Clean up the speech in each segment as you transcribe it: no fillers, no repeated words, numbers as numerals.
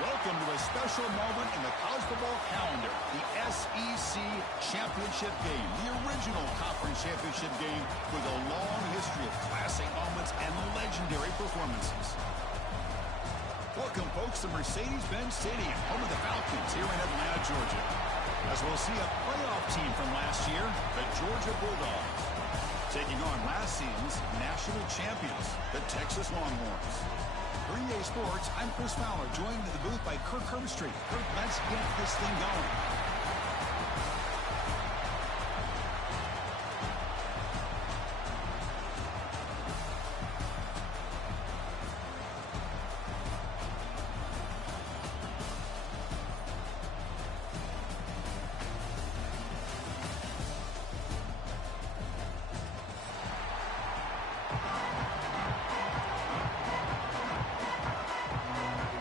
Welcome to a special moment in the college football calendar, the SEC Championship Game, the original conference championship game with a long history of classic moments and legendary performances. Welcome, folks, to Mercedes-Benz Stadium, home of the Falcons here in Atlanta, Georgia. As we'll see a playoff team from last year, the Georgia Bulldogs, taking on last season's national champions, the Texas Longhorns. Green Day Sports, I'm Chris Fowler, joined in the booth by Kirk Herbstreit. Kirk, let's get this thing going.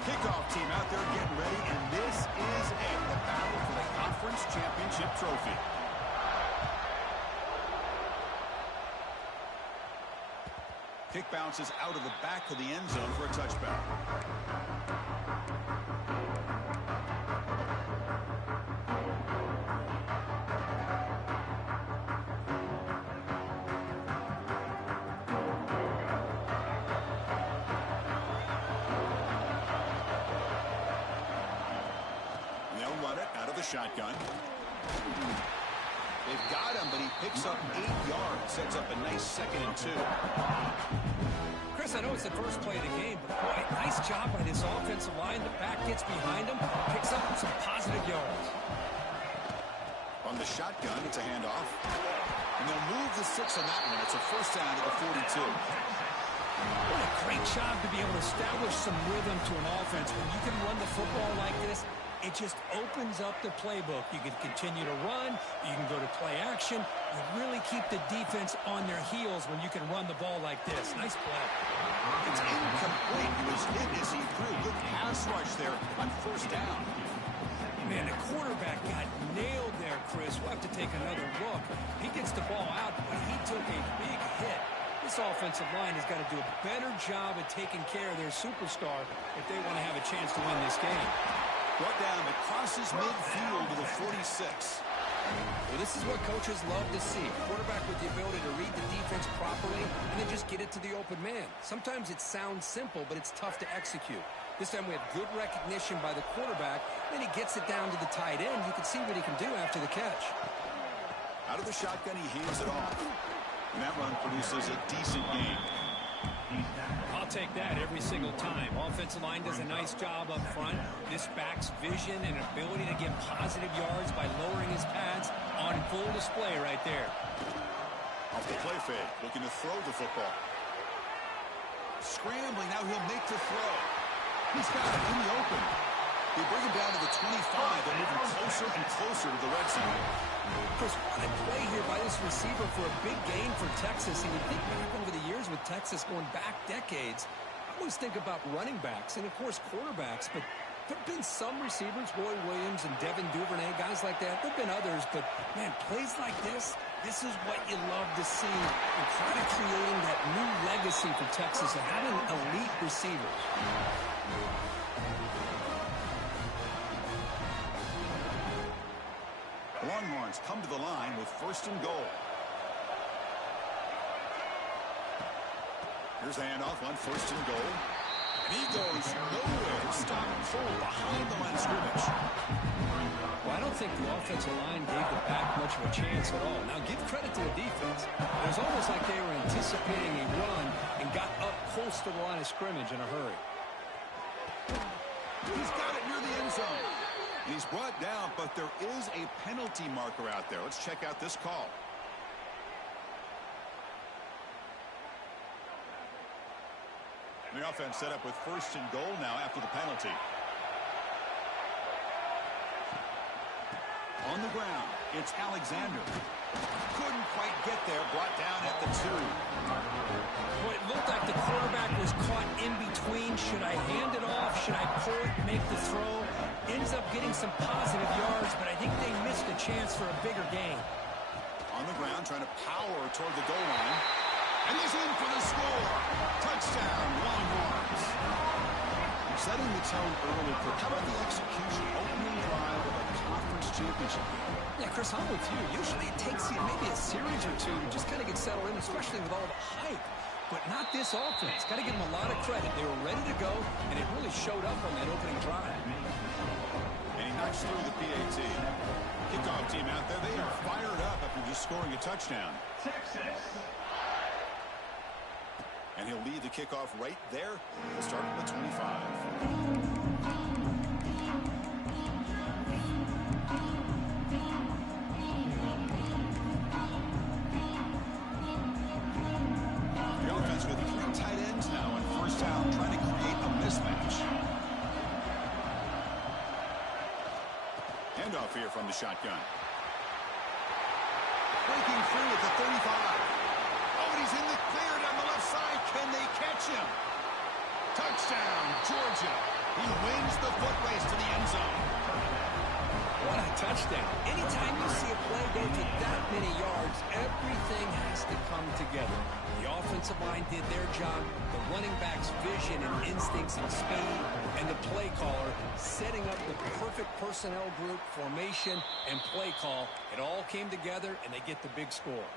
Kickoff team out there getting ready, and this is it, the battle for the conference championship trophy. Kick bounces out of the back of the end zone for a touchback. Shotgun. They've got him, but he picks up 8 yards, sets up a nice 2nd and 2. Chris, I know it's the first play of the game, but boy, nice job by this offensive line. The back gets behind him, picks up some positive yards. On the shotgun, it's a handoff. And they'll move the 6 on that one. It's a first down to the 42. What a great job to be able to establish some rhythm to an offense. When you can run the football like this, it just opens up the playbook. You can continue to run. You can go to play action. You really keep the defense on their heels when you can run the ball like this. Nice play. It's incomplete. He was hit as he threw. Good pass rush there on first down. Man, the quarterback got nailed there, Chris. We'll have to take another look. He gets the ball out, but he took a big hit. This offensive line has got to do a better job at taking care of their superstar if they want to have a chance to win this game. Brought down, but crosses midfield to the 46. Well, this is what coaches love to see. A quarterback with the ability to read the defense properly and then just get it to the open man. Sometimes it sounds simple, but it's tough to execute. This time we have good recognition by the quarterback. Then he gets it down to the tight end. You can see what he can do after the catch. Out of the shotgun, he hands it off. And that run produces a decent gain. I'll take that every single time. Offensive line does a nice job up front. This back's vision and ability to get positive yards by lowering his pads on full display right there. Off the play fake, looking to throw the football. Scrambling, now he'll make the throw. He's got it in the open. They bring him down to the 25. They're moving closer and closer to the red zone. Chris, what a play here by this receiver for a big gain for Texas. And you think back over the years with Texas going back decades, I always think about running backs and, of course, quarterbacks. But there have been some receivers, Roy Williams and Devin Duvernay, guys like that. There have been others. But, man, plays like this is what you love to see. And kind of creating that new legacy for Texas of having elite receivers. Longhorns come to the line with 1st and goal. Here's a handoff on 1st and goal. And he goes nowhere. Stop full behind the line of scrimmage. Well, I don't think the offensive line gave the back much of a chance at all. Now, give credit to the defense. It was almost like they were anticipating a run and got up close to the line of scrimmage in a hurry. He's got it near the end zone. He's brought down, but there is a penalty marker out there. Let's check out this call. The offense set up with 1st and goal now after the penalty. On the ground, it's Alexander. Couldn't quite get there, brought down at the 2. Well, it looked like the quarterback was caught in between. Should I hand it off? Should I pull it, make the throw? Ends up getting some positive yards, but I think they missed a chance for a bigger gain. On the ground, trying to power toward the goal line. And he's in for the score. Touchdown, Longhorns. Setting the tone early. How about the execution? Opening drive of a conference championship game. Yeah, Chris, I'm with you. Usually it takes you maybe a series or two to just kind of get settled in, especially with all the hype. But not this offense. Got to give them a lot of credit. They were ready to go, and it really showed up on that opening drive. And he knocks through the PAT. Kickoff team out there. They are fired up after just scoring a touchdown. Texas. And he'll lead the kickoff right there. He'll start at the 25. The offense with 3 tight ends now on first down, trying to create a mismatch. Handoff here from the shotgun. Breaking through at the 35. Oh, and he's in the clear down the left side. Can they catch him? Touchdown, Georgia. He wins the foot race to the end zone. What a touchdown. Anytime you see a play go to that many yards, everything has to come together. The offensive line did their job, the running back's vision and instincts and speed, and the play caller setting up the perfect personnel group, formation, and play call. It all came together, and they get the big score.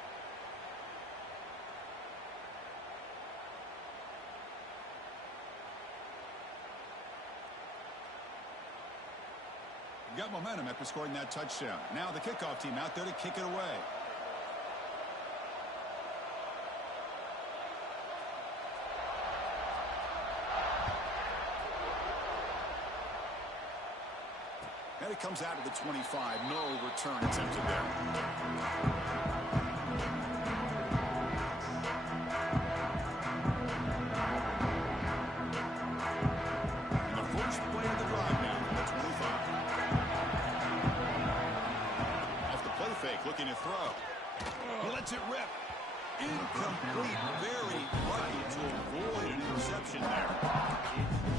Got momentum after scoring that touchdown. Now the kickoff team out there to kick it away. And it comes out of the 25. No return attempted there. Looking to throw. He lets it rip. Incomplete. Very lucky to avoid an interception there.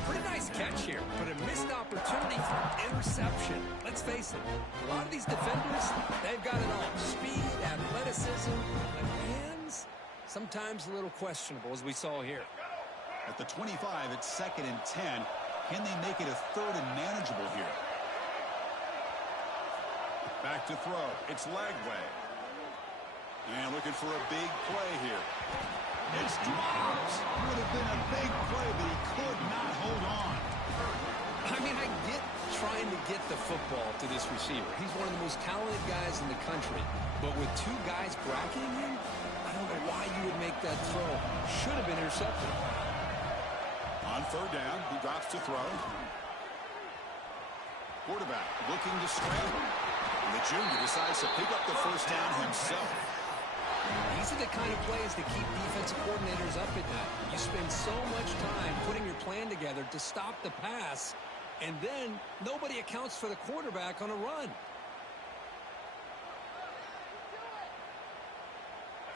Pretty nice catch here, but a missed opportunity for an interception. Let's face it, a lot of these defenders, they've got it all. Speed, athleticism, but hands, sometimes a little questionable, as we saw here. At the 25, it's 2nd and 10. Can they make it a 3rd and manageable here? Back to throw. It's Lagway. And looking for a big play here. It's dropped. Would have been a big play, but he could not hold on. I mean, I get trying to get the football to this receiver. He's one of the most talented guys in the country. But with 2 guys bracketing him, I don't know why you would make that throw. Should have been intercepted. On 3rd down, he drops to throw. Quarterback looking to scramble. The junior decides to pick up the first down himself. These are the kind of plays that keep defensive coordinators up at night. You spend so much time putting your plan together to stop the pass, and then nobody accounts for the quarterback on a run.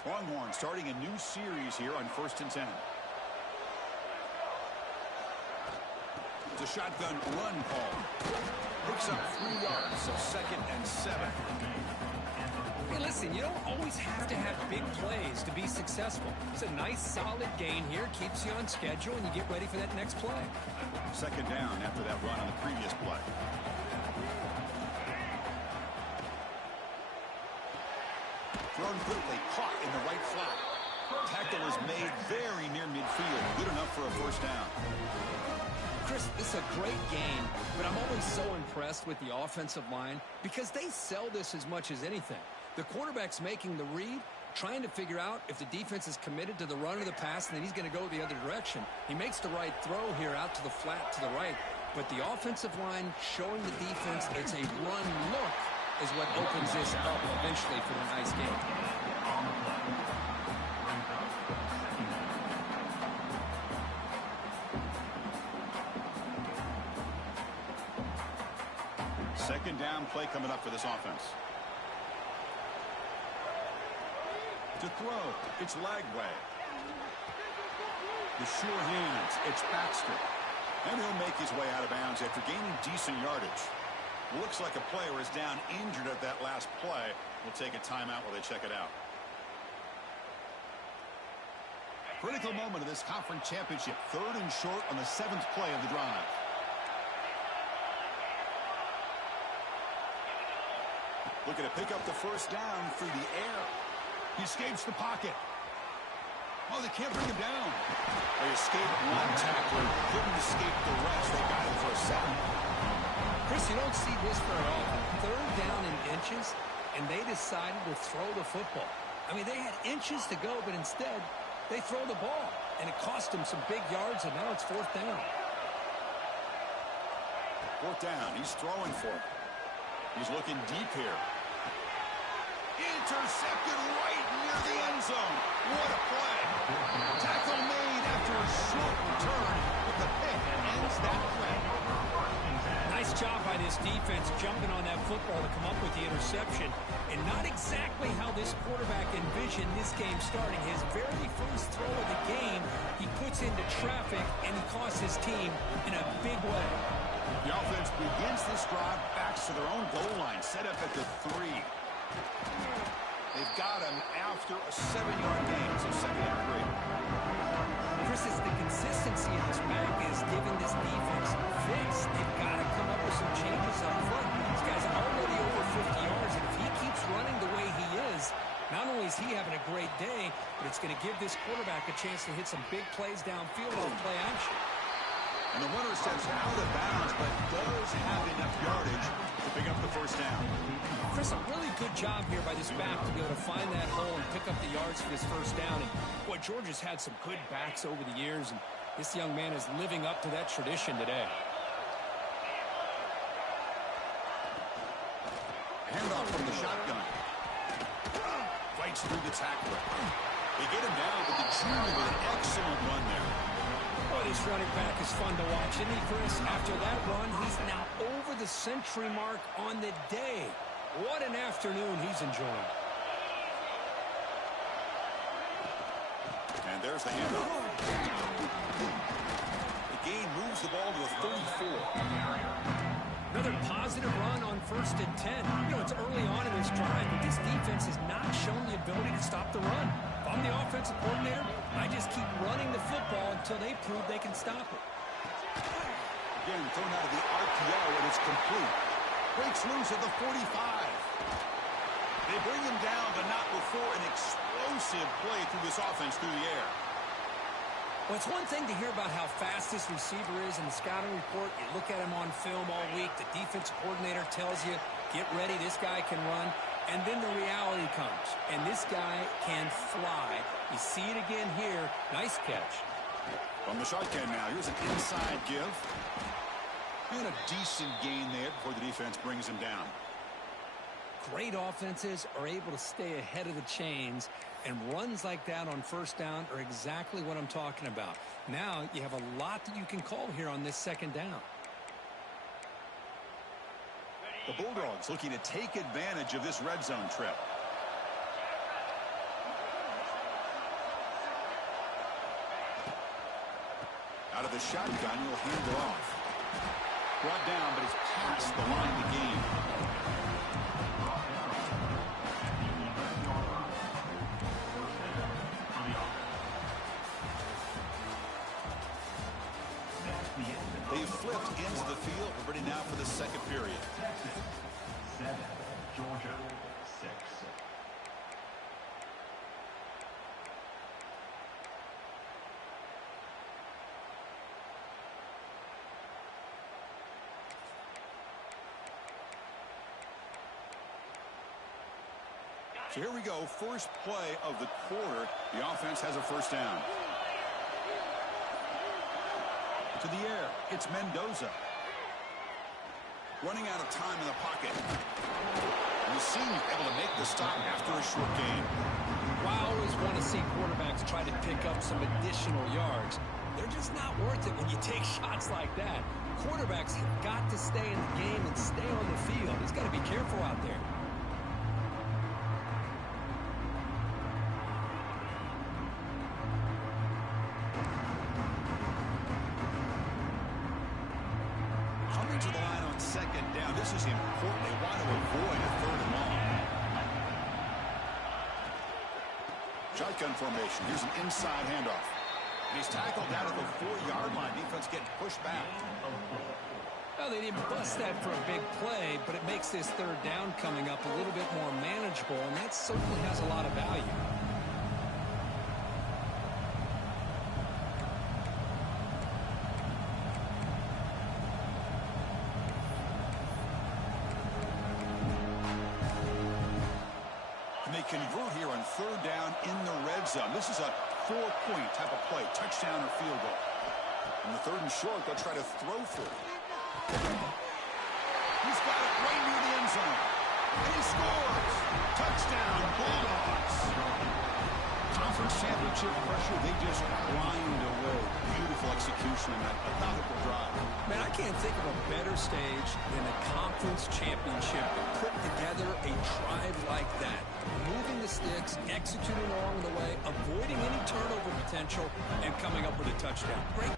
Longhorn starting a new series here on 1st and 10. It's a shotgun run call. Picks up 3 yards, so 2nd and 7. Hey, listen, you don't always have to have big plays to be successful. It's a nice, solid gain here, keeps you on schedule, and you get ready for that next play. 2nd down after that run on the previous play. Thrown quickly, caught in the right flat. Tackle is made very near midfield. Good enough for a first down. Chris, it's a great game, but I'm always so impressed with the offensive line because they sell this as much as anything. The quarterback's making the read, trying to figure out if the defense is committed to the run or the pass, and then he's going to go the other direction. He makes the right throw here out to the flat to the right, but the offensive line showing the defense it's a run look is what opens this up eventually for a nice game. Second down play coming up for this offense. To throw, it's Lagway. The sure hands, it's Baxter. And he'll make his way out of bounds after gaining decent yardage. Looks like a player is down injured at that last play. We'll take a timeout while they check it out. Critical moment of this conference championship. 3rd and short on the 7th play of the drive. Looking to pick up the first down through the air. He escapes the pocket. Oh, they can't bring him down. They escaped one tackler, couldn't escape the rest. They got him for a sack. Chris, you don't see this very often. 3rd down in inches, and they decided to throw the football. I mean, they had inches to go, but instead, they throw the ball. And it cost them some big yards, and now it's 4th down. 4th down. He's throwing for it. He's looking deep here. Intercepted right near the end zone. What a play. Tackle made after a short return, but the pick ends that play. Nice job by this defense jumping on that football to come up with the interception. And not exactly how this quarterback envisioned this game starting. His very first throw of the game, he puts into traffic, and he costs his team in a big way. The offense begins this drive, backs to their own goal line, set up at the 3. They've got him after a 7-yard gain, so 2nd and 3. Chris, the consistency of this back is giving this defense fits. They've got to come up with some changes up front. This guy's already over 50 yards, and if he keeps running the way he is, not only is he having a great day, but it's going to give this quarterback a chance to hit some big plays downfield off play action. And the runner steps out of bounds, but does have enough yardage to pick up the first down. Chris, a really good job here by this back to be able to find that hole and pick up the yards for this first down. And boy, Georgia's had some good backs over the years, and this young man is living up to that tradition today. Handoff from the shotgun. Fights through the tackler. They get him down, but the junior with an excellent run there. Boy, this running back is fun to watch, isn't he, Chris? After that run, he's now over the century mark on the day. What an afternoon he's enjoying. And there's the handoff. The gain moves the ball to the 34. Another positive run on 1st and 10. You know, it's early on in this drive, but this defense has not shown the ability to stop the run. If I'm the offensive coordinator, I just keep running the football until they prove they can stop it. Again, thrown out of the RPO, and it's complete. Breaks loose at the 45. They bring him down, but not before an explosive play through this offense through the air. Well, it's one thing to hear about how fast this receiver is in the scouting report. You look at him on film all week. The defensive coordinator tells you, get ready, this guy can run. And then the reality comes, and this guy can fly. You see it again here. Nice catch. From the shotgun now, here's an inside give. And a decent gain there before the defense brings him down. Great offenses are able to stay ahead of the chains, and runs like that on 1st down are exactly what I'm talking about. Now you have a lot that you can call here on this 2nd down. The Bulldogs looking to take advantage of this red zone trip. Out of the shotgun, he'll hand it off. Brought down, but he's past the line to gain. They've flipped into the field. We're ready now for the 2nd period. 7, Georgia 6. So here we go. First play of the quarter. The offense has a first down. To the air. It's Mendoza. Running out of time in the pocket. And the senior able to make the stop after a short gain. Well, I always want to see quarterbacks try to pick up some additional yards. They're just not worth it when you take shots like that. Quarterbacks have got to stay in the game and stay on the field. He's got to be careful out there. Coming to the line on 2nd down. This is important. They want to avoid a 3rd and long. Shotgun formation. Here's an inside handoff. And he's tackled out at the 4-yard line. Defense getting pushed back. Well, they didn't bust that for a big play, but it makes this third down coming up a little bit more manageable, and that certainly has a lot of value. And they convert here on third down in the red zone. This is a 4-point type of play, touchdown or field goal. And the third and short, they'll try to throw for it. He's got it right near the end zone. And he scores. Touchdown, Bulldogs. Conference championship pressure, they just grind away. Beautiful execution in that methodical drive. Man, I can't think of a better stage than a conference championship to put together a drive like that. Moving the sticks, executing along the way, avoiding any turnover potential, and coming up with a touchdown. Great.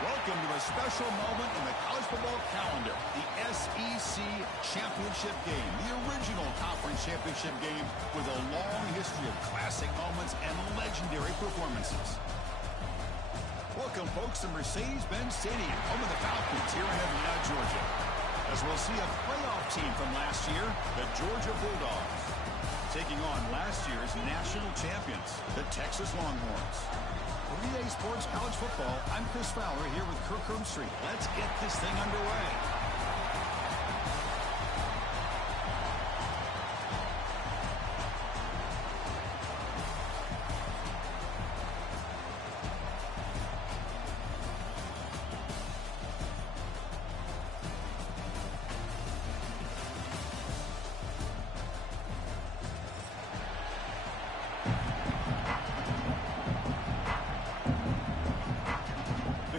Welcome to a special moment in the college football calendar, the SEC Championship Game, the original conference championship game with a long history of classic moments and legendary performances. Welcome, folks, to Mercedes-Benz Stadium, home of the Falcons here in Atlanta, Georgia, as we'll see a playoff team from last year, the Georgia Bulldogs, taking on last year's national champions, the Texas Longhorns. For EA Sports College Football, I'm Chris Fowler here with Kirk Herbstreit. Let's get this thing underway.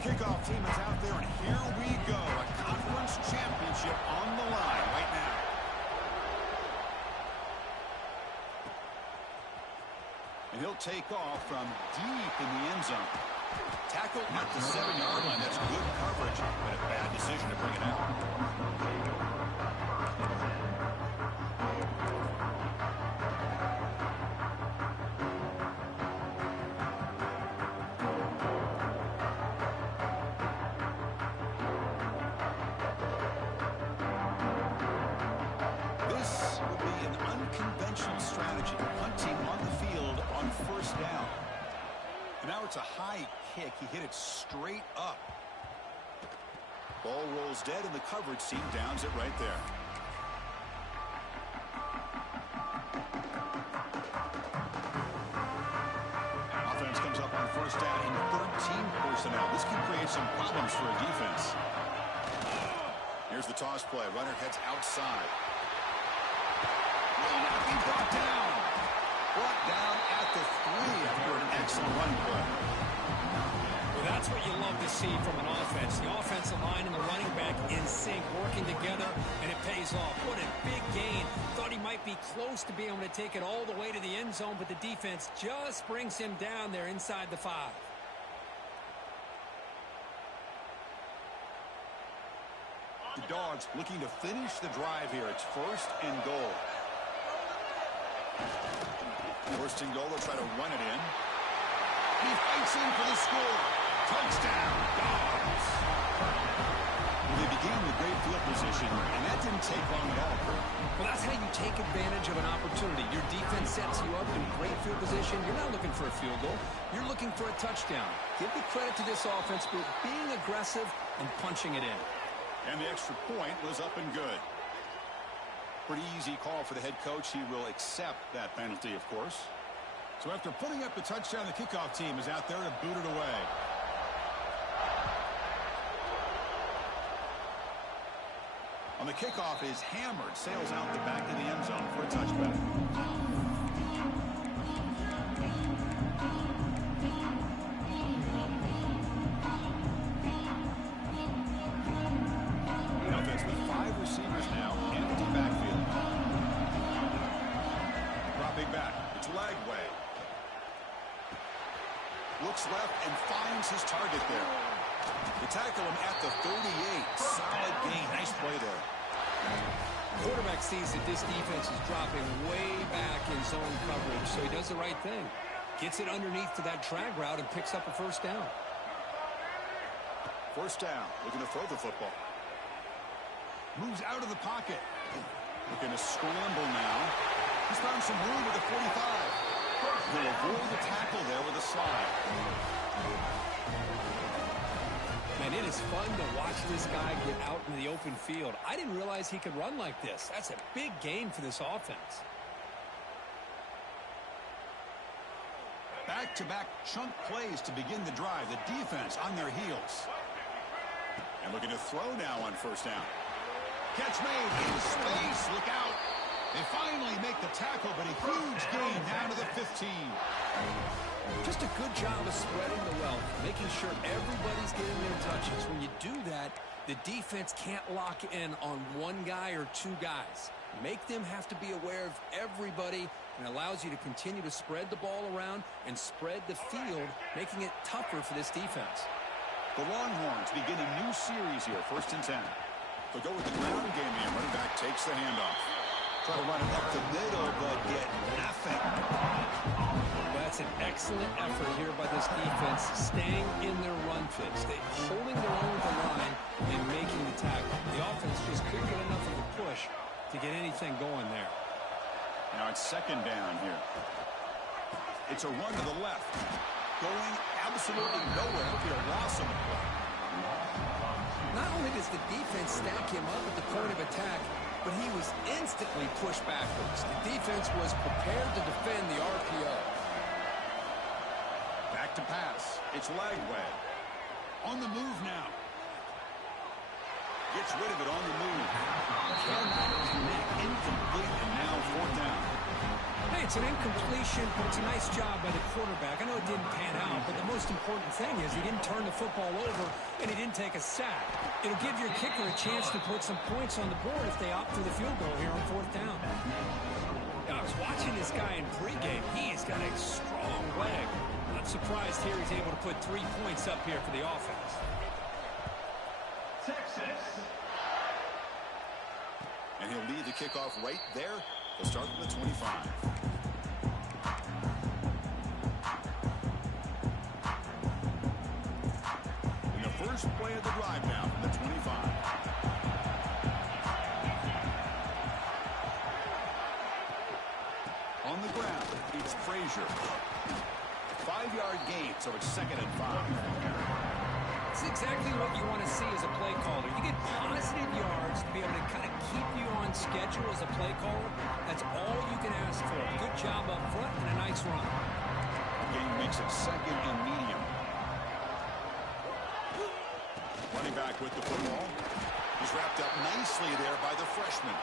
Kickoff team is out there, and here we go. A conference championship on the line right now. And he'll take off from deep in the end zone. Tackle at the 7-yard line. That's good coverage, but a bad decision to bring it out. intentional strategy, hunting on the field on first down. And now it's a high kick. He hit it straight up. Ball rolls dead, and the coverage team downs it right there. Offense comes up on first down in 13 personnel. This can create some problems for a defense. Here's the toss play. Runner heads outside. Will not be brought down. Brought down at the 3 after an excellent run play. Well, that's what you love to see from an offense. The offensive line and the running back in sync, working together, and it pays off. What a big gain. Thought he might be close to being able to take it all the way to the end zone, but the defense just brings him down there inside the 5. The Dogs looking to finish the drive here. It's first and goal. First and goal, they'll try to run it in. He fights in for the score. Touchdown, Dogs. Well, they began with great field position, and that didn't take long at all, Kurt. Well, that's how you take advantage of an opportunity. Your defense sets you up in great field position. You're not looking for a field goal. You're looking for a touchdown. Give the credit to this offense for being aggressive and punching it in. And the extra point was up and good. Pretty easy call for the head coach. He will accept that penalty, of course. So after putting up the touchdown, the kickoff team is out there to boot it away. On the kickoff is hammered, sails out the back of the end zone for a touchback. Offense with 5 receivers now, empty backfield. Dropping back, it's Lagway. Looks left and finds his target there. They tackle him at the 38. Solid gain. Nice play there. Quarterback sees that this defense is dropping way back in zone coverage, so he does the right thing. Gets it underneath to that drag route and picks up a first down. First down. Looking to throw the football. Moves out of the pocket. Looking to scramble now. He's found some room at the 45. He'll avoid the tackle there with a slide. Man, it is fun to watch this guy get out in the open field. I didn't realize he could run like this. That's a big gain for this offense. Back-to-back chunk plays to begin the drive. The defense on their heels. And looking to throw now on first down. Catch made in space. Look out. They finally make the tackle, but a huge gain down to the 15. Just a good job of spreading the wealth, making sure everybody's getting their touches. When you do that, the defense can't lock in on one guy or 2 guys. Make them have to be aware of everybody, and allows you to continue to spread the ball around and spread the field, making it tougher for this defense. The Longhorns begin a new series here, first and 10. They'll go with the ground game here. Running back takes the handoff. Try to run it up the middle, but get nothing. That's an excellent effort here by this defense, staying in their run fits. They're holding their own with the line and making the tackle. The offense just couldn't get enough of a push to get anything going there. Now it's second down here. It's a run to the left. Going absolutely nowhere. It'll be a loss on the play. Not only does the defense stack him up at the point of attack, but he was instantly pushed backwards. The defense was prepared to defend the RPO. Back to pass. It's Lagway. On the move now. Gets rid of it on the move. Carolina's neck incomplete, and now fourth down. Hey, it's an incompletion, but it's a nice job by the quarterback. I know it didn't pan out, but the most important thing is he didn't turn the football over and he didn't take a sack. It'll give your kicker a chance to put some points on the board if they opt for the field goal here on fourth down. Now, I was watching this guy in pregame. He's got a strong leg. Not surprised here he's able to put 3 points up here for the offense. Texas. And he'll lead the kickoff right there. They'll start with the 25. In the first play of the drive now from the 25. Frazier. 5-yard gain, so it's 2nd and 5. It's exactly what you want to see as a play caller. You get positive yards to be able to kind of keep you on schedule as a play caller. That's all you can ask for. Good job up front and a nice run. Game makes it 2nd and medium. Running back with the football. He's wrapped up nicely there by the freshman.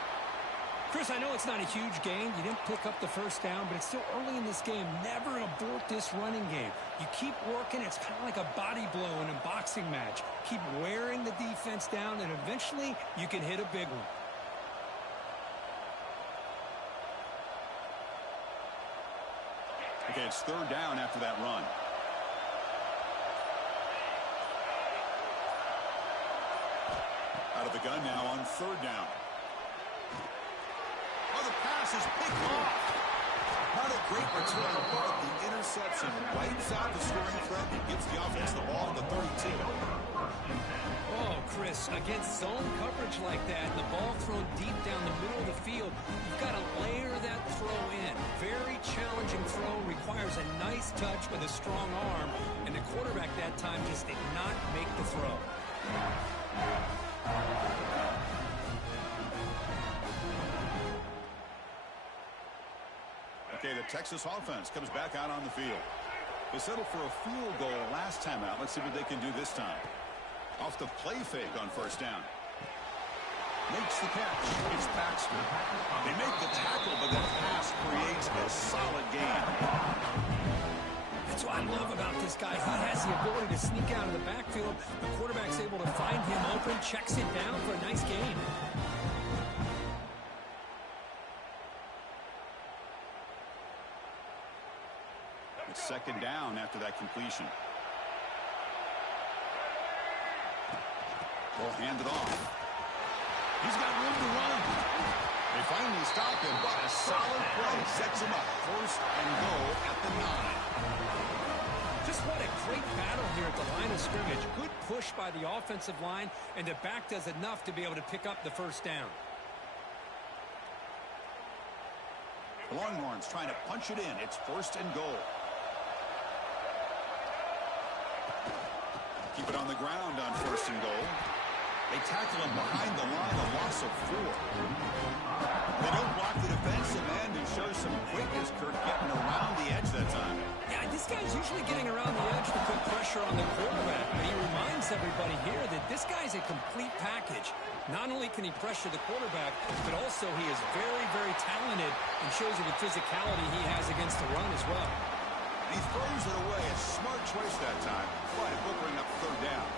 Chris, I know it's not a huge gain. You didn't pick up the first down, but it's still early in this game. Never abort this running game. You keep working. It's kind of like a body blow in a boxing match. Keep wearing the defense down, and eventually you can hit a big one. Okay, it's 3rd down after that run. Out of the gun now on 3rd down. Oh, the pass is picked off. Not a great return, but the interception wipes out the scoring threat and gives the offense the ball at the 32. Oh, Chris, against zone coverage like that, the ball thrown deep down the middle of the field, you've got to layer that throw in. Very challenging throw, requires a nice touch with a strong arm, and the quarterback that time just did not make the throw. Okay, the Texas offense comes back out on the field. They settled for a field goal last time out. Let's see what they can do this time. Off the play fake on 1st down. Makes the catch. It's Baxter. They make the tackle, but the pass creates a solid gain. That's what I love about this guy. He has the ability to sneak out of the backfield. The quarterback's able to find him open, checks it down for a nice gain. It's 2nd down after that completion. Ball handed off. He's got room to run. They finally stop him, but a solid play sets him up. 1st and goal at the 9. Just what a great battle here at the line of scrimmage. Good push by the offensive line, and the back does enough to be able to pick up the 1st down. The Longhorns trying to punch it in. It's 1st and goal. Keep it on the ground on 1st and goal. They tackle him behind the line, a loss of 4. They don't block the defensive end and show some quickness, Kirk, getting around the edge that time. Yeah, this guy's usually getting around the edge to put pressure on the quarterback, but he reminds everybody here that this guy's a complete package. Not only can he pressure the quarterback, but also he is very, very talented and shows you the physicality he has against the run as well. He throws it away. A smart choice that time, but it will bring up 3rd down.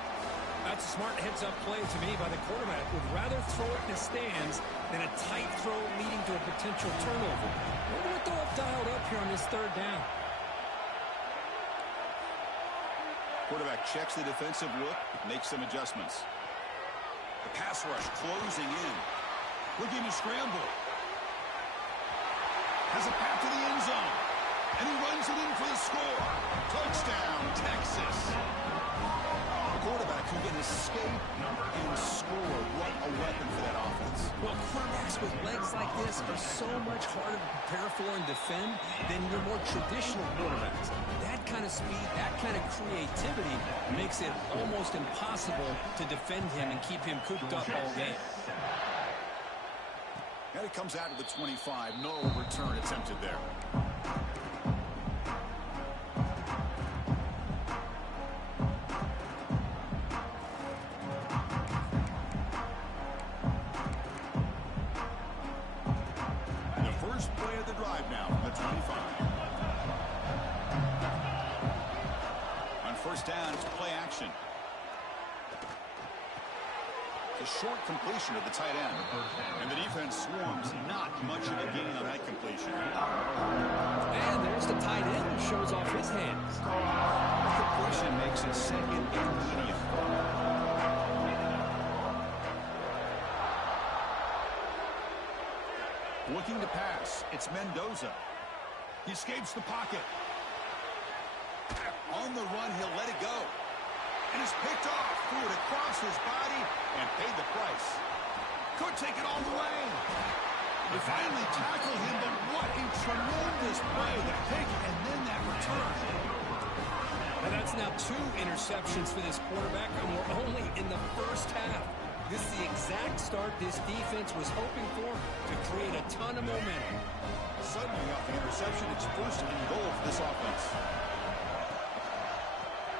That's a smart heads-up play to me by the quarterback. Would rather throw it in the stands than a tight throw leading to a potential turnover. Wonder what they'll have dialed up here on this 3rd down. Quarterback checks the defensive look, makes some adjustments. The pass rush closing in. Looking to scramble. Has a path to the end zone. And he runs it in for the score. Touchdown, Texas. A quarterback who can escape and score. What a weapon for that offense. Well, quarterbacks with legs like this are so much harder to prepare for and defend than your more traditional quarterbacks. That kind of speed, that kind of creativity makes it almost impossible to defend him and keep him cooped up all game. And it comes out of the 25. No return attempted there. Down, it's play action. A short completion to the tight end. And the defense swarms. Not much of a gain on that completion. And there's the tight end who shows off his hands. The completion makes it 2nd and medium. Looking to pass. It's Mendoza. He escapes the pocket. On the run, he'll let it go. And it's picked off. Threw it across his body and paid the price. Could take it all the way. They finally tackle him, but what a tremendous play. The pick and then that return. And that's now 2 interceptions for this quarterback, and we're only in the first half. This is the exact start this defense was hoping for to create a ton of momentum. Suddenly off the interception, it's 1st and goal for this offense.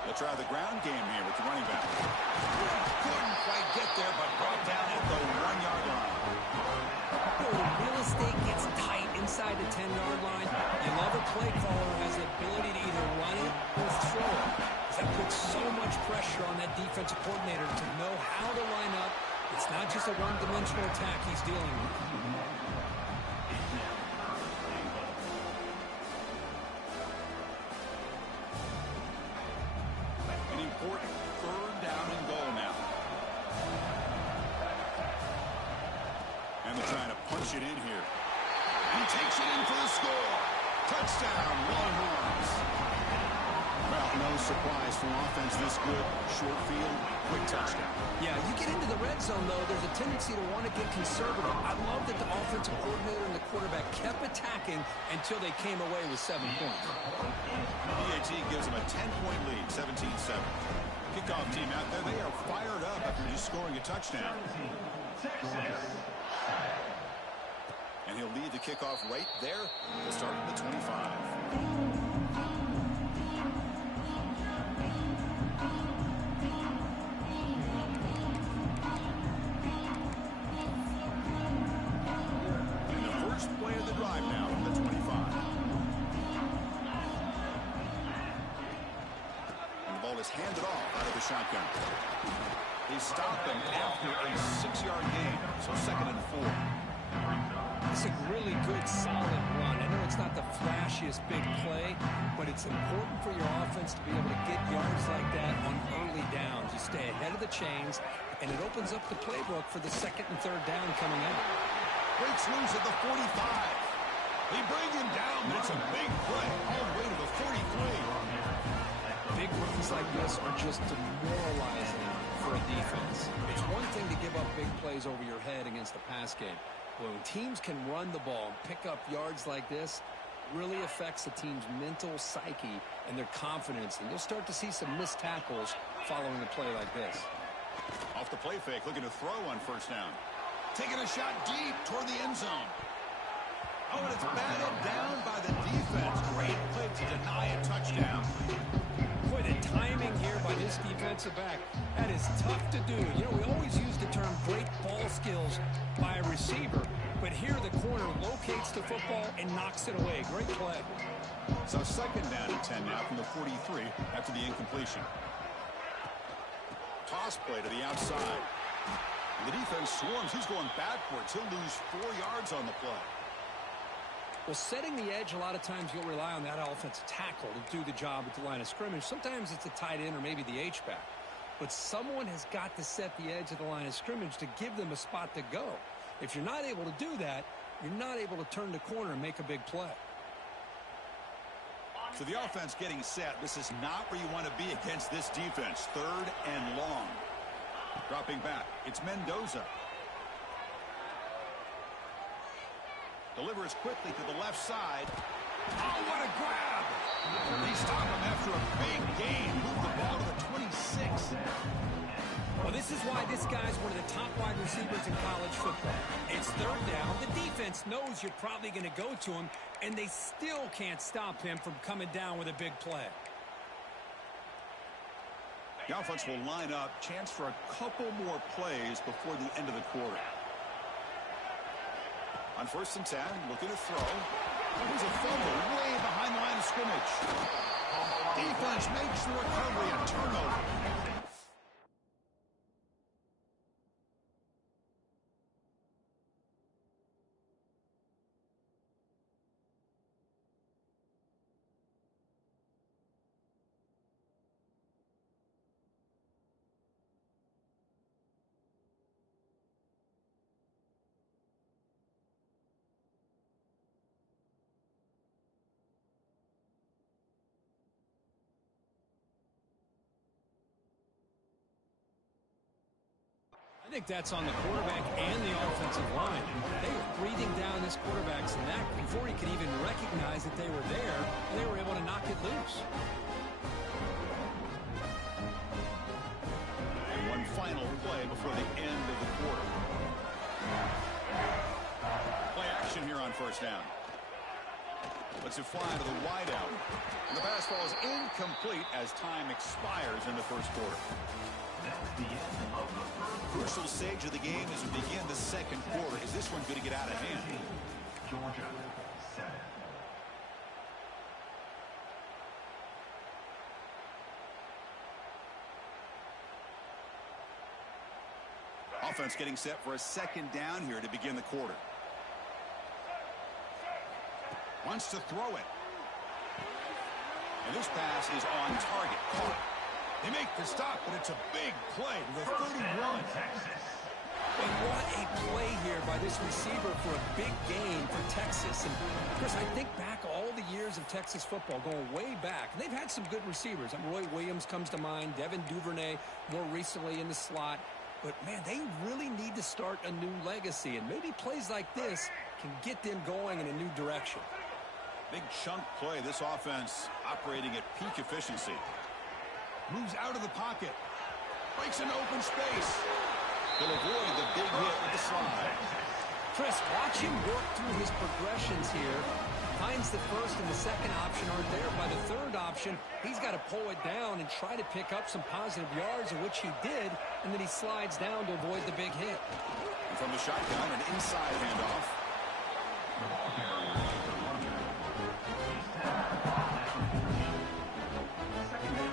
They'll try the ground game here with the running back. Couldn't quite get there, but brought down at the 1-yard line. When real estate gets tight inside the 10-yard line, you love a play caller who has the ability to either run it or throw it. That puts so much pressure on that defensive coordinator to know how to line up. It's not just a one-dimensional attack he's dealing with. An important 3rd down and goal now. And they're trying to punch it in here. He takes it in for the score. Touchdown, Longhorns. Well, no surprise from offense this good. Short field, quick touchdown. Yeah, you get into the red zone, though, there's a tendency to want to get conservative. I love that the offensive coordinator and the quarterback kept attacking until they came away with 7 points. PAT gives them a 10-point lead, 17-7. Kickoff team out there, they are fired up after just scoring a touchdown. And he'll lead the kickoff right there. They'll start at the 25. Play of the drive now from the 25. And the ball is handed off out of the shotgun. They stop them after a 6-yard gain, so 2nd and 4. It's a really good, solid run. I know it's not the flashiest big play, but it's important for your offense to be able to get yards like that on early downs. You stay ahead of the chains, and it opens up the playbook for the 2nd and 3rd down coming out. Breaks loose at the 45. They bring him down, but it's a big play all the way to the 43. Big runs like this are just demoralizing for a defense. It's one thing to give up big plays over your head against the pass game. But when teams can run the ball and pick up yards like this, really affects the team's mental psyche and their confidence. And you'll start to see some missed tackles following a play like this. Off the play fake, looking to throw on 1st down. Taking a shot deep toward the end zone. Oh, and it's batted down by the defense. Great play to deny a touchdown. Boy, the timing here by this defensive back, that is tough to do. You know, we always use the term great ball skills by a receiver, but here the corner locates the football and knocks it away. Great play. So 2nd down and 10 now from the 43 after the incompletion. Toss play to the outside. The defense swarms. He's going backwards. He'll lose 4 yards on the play. Well, setting the edge, a lot of times you'll rely on that offensive tackle to do the job at the line of scrimmage. Sometimes it's a tight end or maybe the H-back. But someone has got to set the edge of the line of scrimmage to give them a spot to go. If you're not able to do that, you're not able to turn the corner and make a big play. So the offense getting set. This is not where you want to be against this defense. 3rd and long. Dropping back, it's Mendoza. Delivers quickly to the left side. Oh, what a grab! They stop him after a big gain. Move the ball to the 26. Well, this is why this guy's one of the top wide receivers in college football. It's 3rd down. The defense knows you're probably going to go to him, and they still can't stop him from coming down with a big play. The offense will line up. Chance for a couple more plays before the end of the quarter. On 1st and 10, looking to throw. There's a fumble way behind the line of scrimmage. Defense makes the recovery, a turnover. I think that's on the quarterback and the offensive line. They were breathing down this quarterback's neck before he could even recognize that they were there, and they were able to knock it loose. And one final play before the end of the quarter. Play action here on first down. Lets it fly to the wideout. And the pass ball is incomplete as time expires in the first quarter. That's the end of the first. Crucial stage of the game as we begin the second quarter. Is this one going to get out of hand? Georgia 7. Offense getting set for a second down here to begin the quarter. Wants to throw it. And this pass is on target. Caught. They make the stop, but it's a big play to the 31. Texas. And what a play here by this receiver for a big gain for Texas. And, Chris, I think back all the years of Texas football, going way back. And they've had some good receivers. Roy Williams comes to mind, Devin Duvernay more recently in the slot. But, man, they really need to start a new legacy. And maybe plays like this can get them going in a new direction. Big chunk play. This offense operating at peak efficiency. Moves out of the pocket. Breaks into open space. He'll avoid the big hit with the slide. Chris, watch him work through his progressions here. Finds the first and the second option aren't there. By the third option, he's got to pull it down and try to pick up some positive yards, which he did, and then he slides down to avoid the big hit. And from the shotgun, an inside handoff. The ball carrier is the runner. He's tapped. Second down.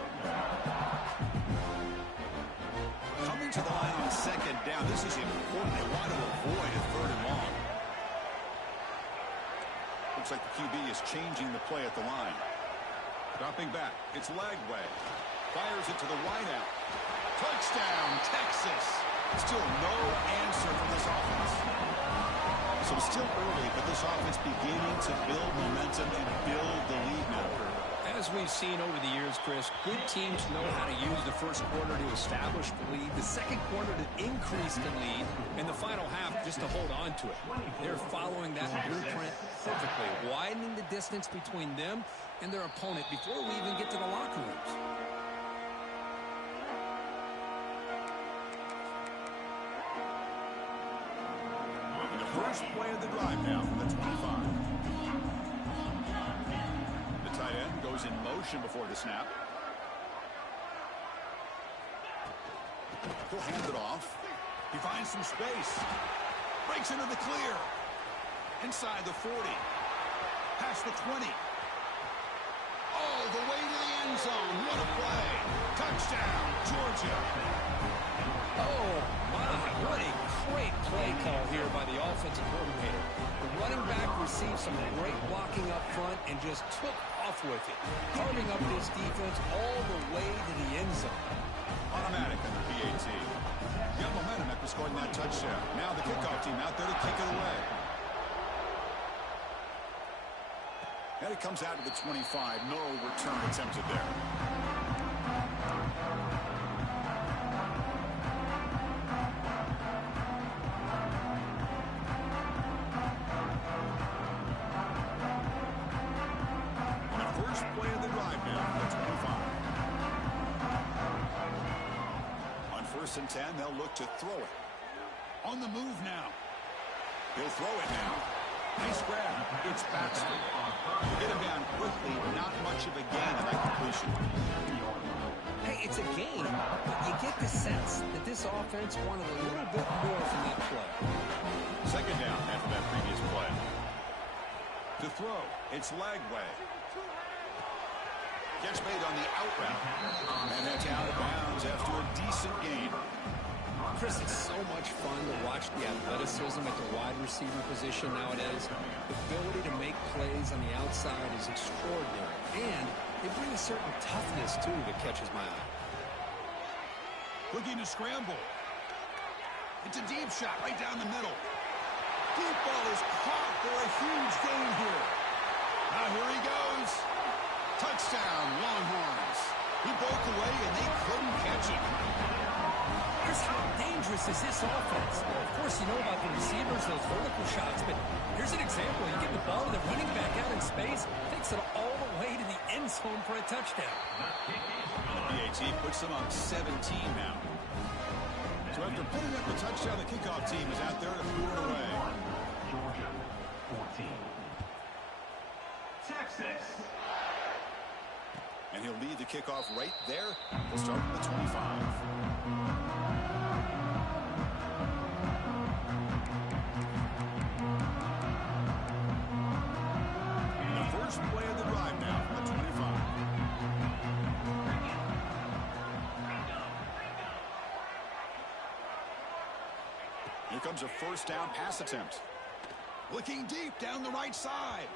Coming to the line on second down. This is important. They want to avoid a third and long. Looks like the QB is changing the play at the line. Dropping back. It's Lagway. Fires it to the wideout. Touchdown, Texas. Still no answer from this offense. So still early, but this offense beginning to build momentum and build the lead now. As we've seen over the years, Chris, good teams know how to use the first quarter to establish the lead, the second quarter to increase the lead, and the final half just to hold on to it. They're following that blueprint perfectly, widening the distance between them and their opponent before we even get to the locker rooms. And the first play of the drive now from the 25. Tight end goes in motion before the snap. He'll hand it off. He finds some space. Breaks into the clear. Inside the 40. Past the 20. Oh, the way to the end zone. What a play. Touchdown, Georgia. Oh, my. What a great play call here by the offensive coordinator. The running back received some great blocking up front and just took off with it, carving up this defense all the way to the end zone. Automatic under PAT. Got momentum after scoring that touchdown. Now the kickoff team out there to kick it away. And it comes out to the 25. No return attempted there. And 10, they'll look to throw it. On the move now. He'll throw it now. Nice grab. It's Baxter. Get him down quickly. Not much of a gain on that completion. Hey, it's a game, but you get the sense that this offense wanted a little bit more from that play. Second down after that previous play. To throw, it's Lagway. Gets made on the out route. And that's out of bounds after a decent gain. Chris, it's so much fun to watch the athleticism at the wide receiver position nowadays. The ability to make plays on the outside is extraordinary. And they bring a certain toughness, too, that catches my eye. Looking to scramble. It's a deep shot right down the middle. Deep ball is caught for a huge gain here. Now here he goes. Touchdown, Longhorns. He broke away, and they couldn't catch him. Here's how dangerous Texas, this offense. Of course, you know about the receivers, those vertical shots, but here's an example. You get the ball to the running back out in space, takes it all the way to the end zone for a touchdown. The PAT puts them on 17 now. So after putting up the touchdown, the kickoff team is out there to move it away. Georgia, 14. Texas. And he'll lead the kickoff right there. He'll start from the 25. The first play of the drive now from the 25. Here comes a first down pass attempt. Looking deep down the right side.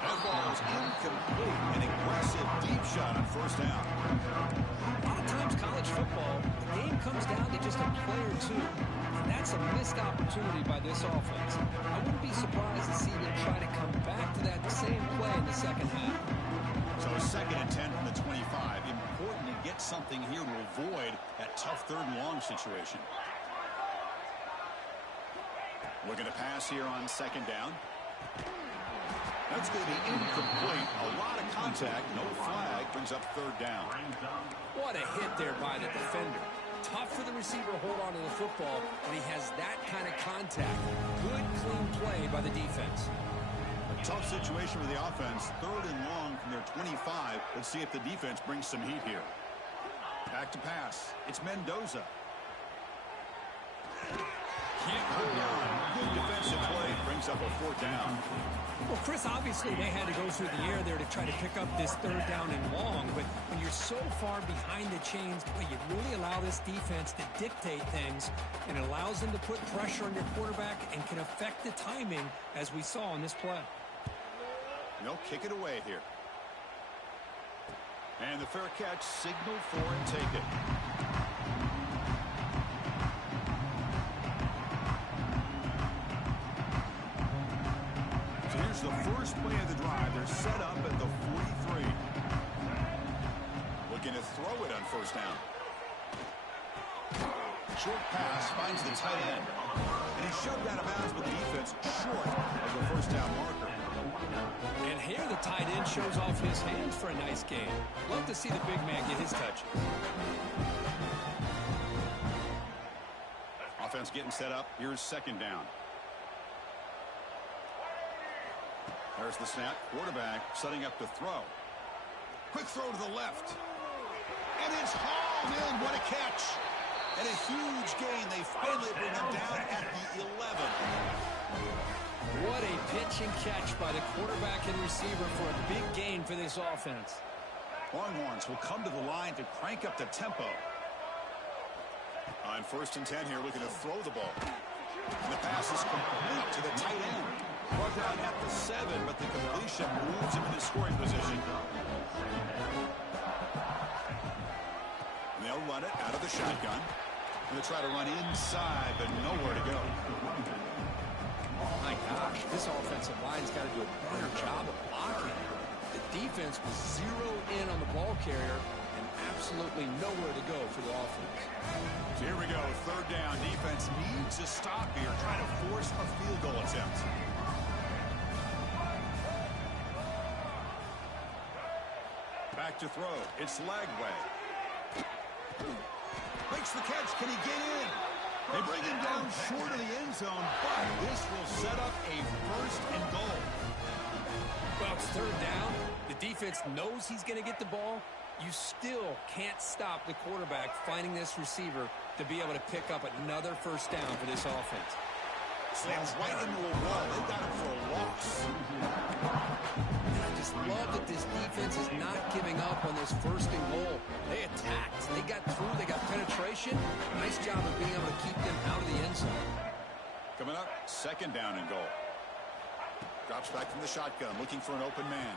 That ball is incomplete. An aggressive deep shot on first down. A lot of times college football, the game comes down to just a play or two. And that's a missed opportunity by this offense. I wouldn't be surprised to see them try to come back to that same play in the second half. So second and 10 from the 25. Important to get something here to avoid that tough third and long situation. Looking to pass here on second down. That's going to be incomplete. A lot of contact. No flag. Brings up third down. What a hit there by the defender. Tough for the receiver to hold on to the football when he has that kind of contact. Good, clean play by the defense. A tough situation for the offense. Third and long from their 25. Let's see if the defense brings some heat here. Back to pass. It's Mendoza. Can't hold on. Good defensive play. Brings up a fourth down. Well, Chris, obviously they had to go through the air there to try to pick up this third down and long, but when you're so far behind the chains, boy, you really allow this defense to dictate things, and it allows them to put pressure on your quarterback and can affect the timing, as we saw in this play. They'll kick it away here. And the fair catch, signal for and take it. So here's the first play of the drive. They're set up at the 43. Looking to throw it on first down. Short pass finds the tight end. And he's shoved out of bounds with the defense short of the first down marker. And here the tight end shows off his hands for a nice game. Love to see the big man get his touches. Offense getting set up. Here's second down. There's the snap. Quarterback setting up to throw. Quick throw to the left. And it's hauled in. What a catch. And a huge gain. They finally bring him down at the 11. What a pitch and catch by the quarterback and receiver for a big gain for this offense. Longhorns will come to the line to crank up the tempo. On first and 10 here, looking to throw the ball. And the pass is complete to the tight end. Brought down at the 7, but the completion moves him into scoring position. And they'll run it out of the shotgun. Going to try to run inside, but nowhere to go. My gosh, this offensive line's got to do a better job of blocking. The defense was zeroed in on the ball carrier and absolutely nowhere to go for the offense. So here we go, third down. Defense needs a stop here, trying to force a field goal attempt. Back to throw. It's Lagway. Makes the catch. Can he get in? They bring him down short of the end zone, but this will set up a first and goal. Well, it's third down. The defense knows he's going to get the ball. You still can't stop the quarterback finding this receiver to be able to pick up another first down for this offense. Slams right into a wall. They got him for a loss. I just love that this defense is not giving up on this first and goal. They attacked. They got through. They got penetration. Nice job of being able to keep them out of the end zone. Coming up, second down and goal. Drops back from the shotgun, looking for an open man.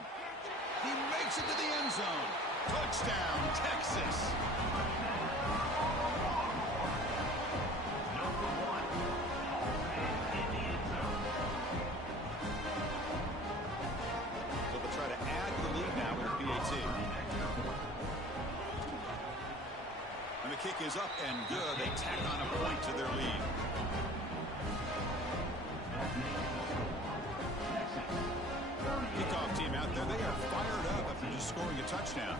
He makes it to the end zone. Touchdown, Texas. So they'll try to add to the lead now with PAT. And the The kick is up and good. They tack on a point to their lead. Kickoff team out there. They are fired up after just scoring a touchdown.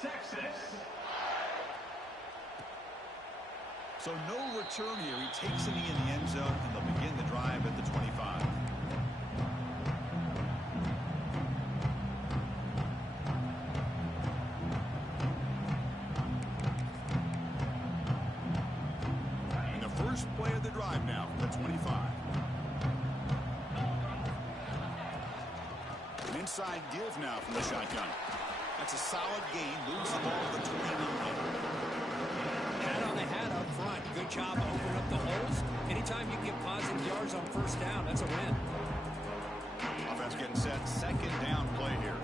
Texas. So no return here. He takes a knee in the end zone, and they'll begin the drive at the 25. And the first play of the drive now from the 25. An inside give now from the shotgun. That's a solid gain. Moves the ball to the 29. Hat on the hat up front. Good job opening up the holes. Anytime you get positive yards on first down, that's a win. Offense getting set. Second down play here.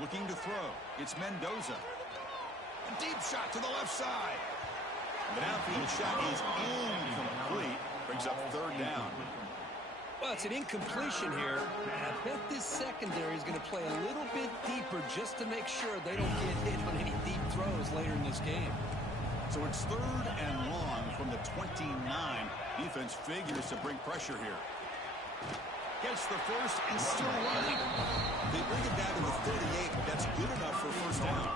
Looking to throw. It's Mendoza. A deep shot to the left side. The downfield shot is incomplete. Brings up third down. Well, it's an incompletion here. I bet this secondary is going to play a little bit deeper just to make sure they don't get hit on any deep throws later in this game. So it's third and long from the 29. Defense figures to bring pressure here. Gets the first and still running. They bring it down to the 38. That's good enough for first down.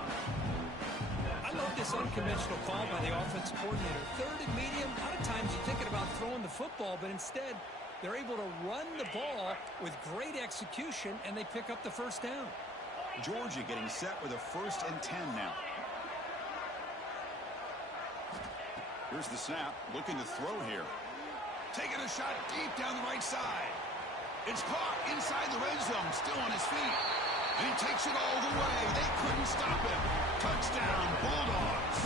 I love this unconventional call by the offensive coordinator. Third and medium, a lot of times you're thinking about throwing the football, but instead they're able to run the ball with great execution, and they pick up the first down. Georgia getting set with a 1st and 10 now. Here's the snap. Looking to throw here. Taking a shot deep down the right side. It's caught inside the red zone. Still on his feet. And he takes it all the way. They couldn't stop him. Touchdown, Bulldogs.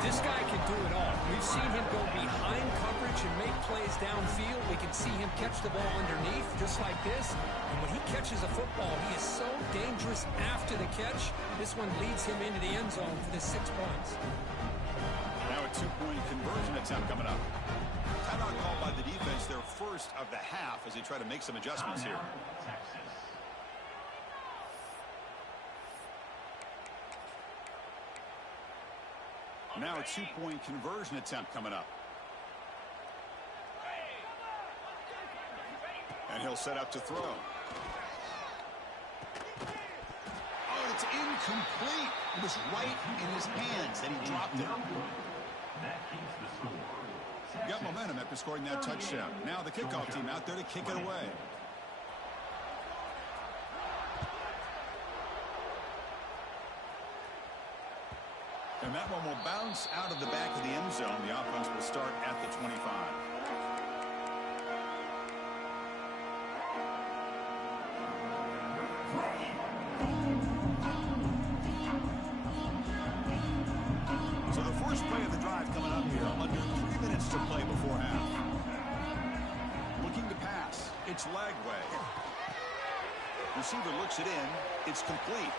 This guy can do it all. We've seen him go behind coverage and make plays downfield. We can see him catch the ball underneath just like this. And when he catches a football, he is so dangerous after the catch. This one leads him into the end zone for the 6 points. Now a 2-point conversion attempt coming up. Timeout called by the defense, their first of the half as they try to make some adjustments here. Now a 2-point conversion attempt coming up. And he'll set up to throw. Oh, it's incomplete. It was right in his hands that he dropped it. That keeps the score. Got momentum after scoring that touchdown. Now the kickoff team out there to kick it away. And that one will bounce out of the back of the end zone. The offense will start at the 25. So the first play of the drive coming up here. Under 3 minutes to play before half. Looking to pass. It's Lagway. Receiver looks it in. It's complete.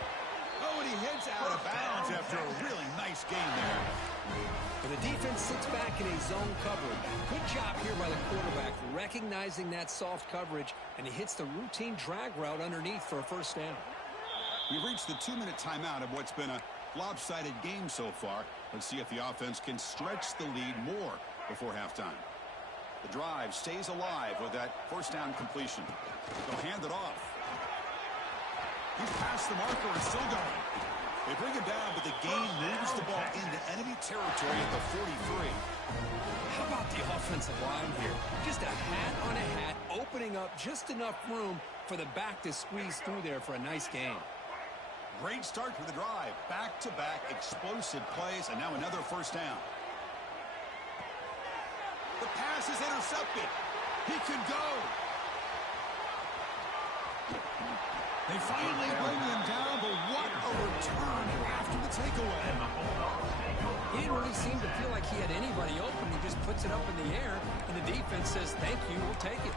Oh, and he heads out of bounds after a really nice game there. But the defense sits back in a zone coverage. Good job here by the quarterback recognizing that soft coverage, and he hits the routine drag route underneath for a first down. We've reached the 2-minute timeout of what's been a lopsided game so far. Let's see if the offense can stretch the lead more before halftime. The drive stays alive with that first down completion. They'll hand it off. He's past the marker and still going. They bring him down, but the game moves the ball into enemy territory at the 43. How about the offensive line here? Just a hat on a hat, opening up just enough room for the back to squeeze through there for a nice game. Great start to the drive. Back-to-back explosive plays, and now another first down. The pass is intercepted. He can go. They finally bring him down, but what a return after the takeaway. He didn't really seem to feel like he had anybody open. He just puts it up in the air, and the defense says, thank you, we'll take it.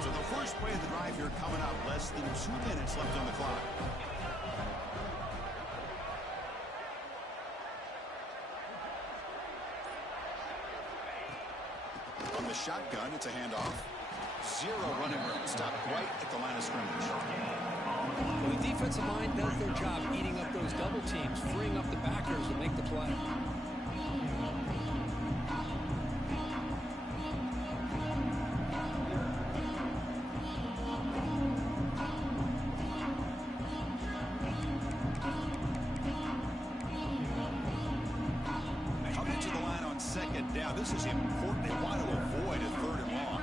So the first play of the drive here coming up. Less than 2 minutes left on the clock. From the shotgun, it's a handoff. Zero running room. Stopped right at the line of scrimmage. Well, the defensive line does their job eating up those double teams, freeing up the backers to make the play. Coming to the line on second down. This is important. They want to avoid a third and long.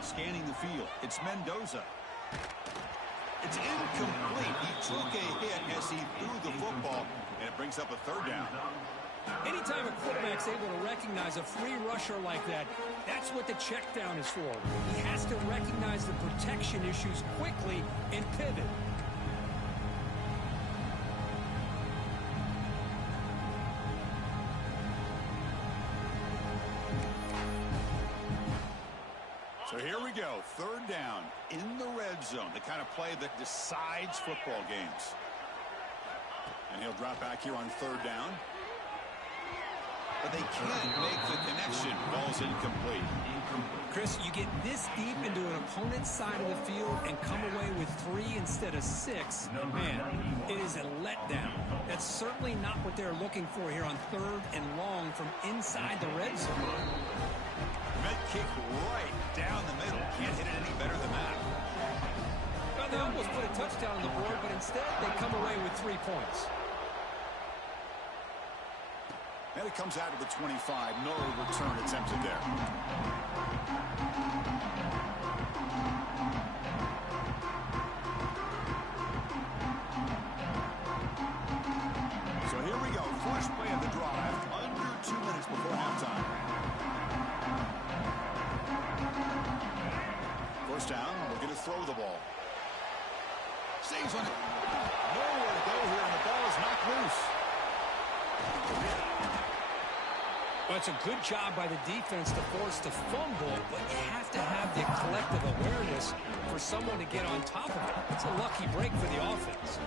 Scanning the field. It's Mendoza. It's incomplete. He took a hit as he threw the football, and it brings up a third down. Anytime a quarterback's able to recognize a free rusher like that, that's what the check down is for. He has to recognize the protection issues quickly and pivot. So here we go, third down in the red zone, the kind of play that decides football games. And he'll drop back here on third down. But they can't make the connection. Ball's incomplete. Chris, you get this deep into an opponent's side of the field and come away with 3 instead of 6. Man, it is a letdown. That's certainly not what they're looking for here on third and long from inside the red zone. Med kick right down the middle. Can't hit it any better than that. Well, they almost put a touchdown on the board, but instead they come away with 3 points. And it comes out of the 25. No return attempted there. So here we go. First play of the drive. Under 2 minutes before halftime. First down. We're going to throw the ball. Saves on it. Nowhere to go here, and the ball is knocked loose. Well, it's a good job by the defense to force the fumble, but you have to have the collective awareness for someone to get on top of it. It's a lucky break for the offense.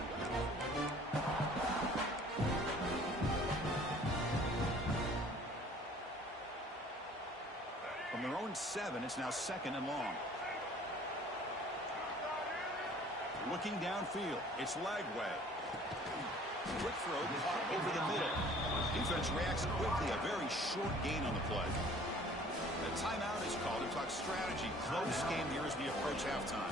From their own 7, it's now second and long. Looking downfield, it's Lagway. Quick throw caught over the middle. Defense reacts quickly. A very short gain on the play. A timeout is called to talk strategy. Close game here as we approach halftime.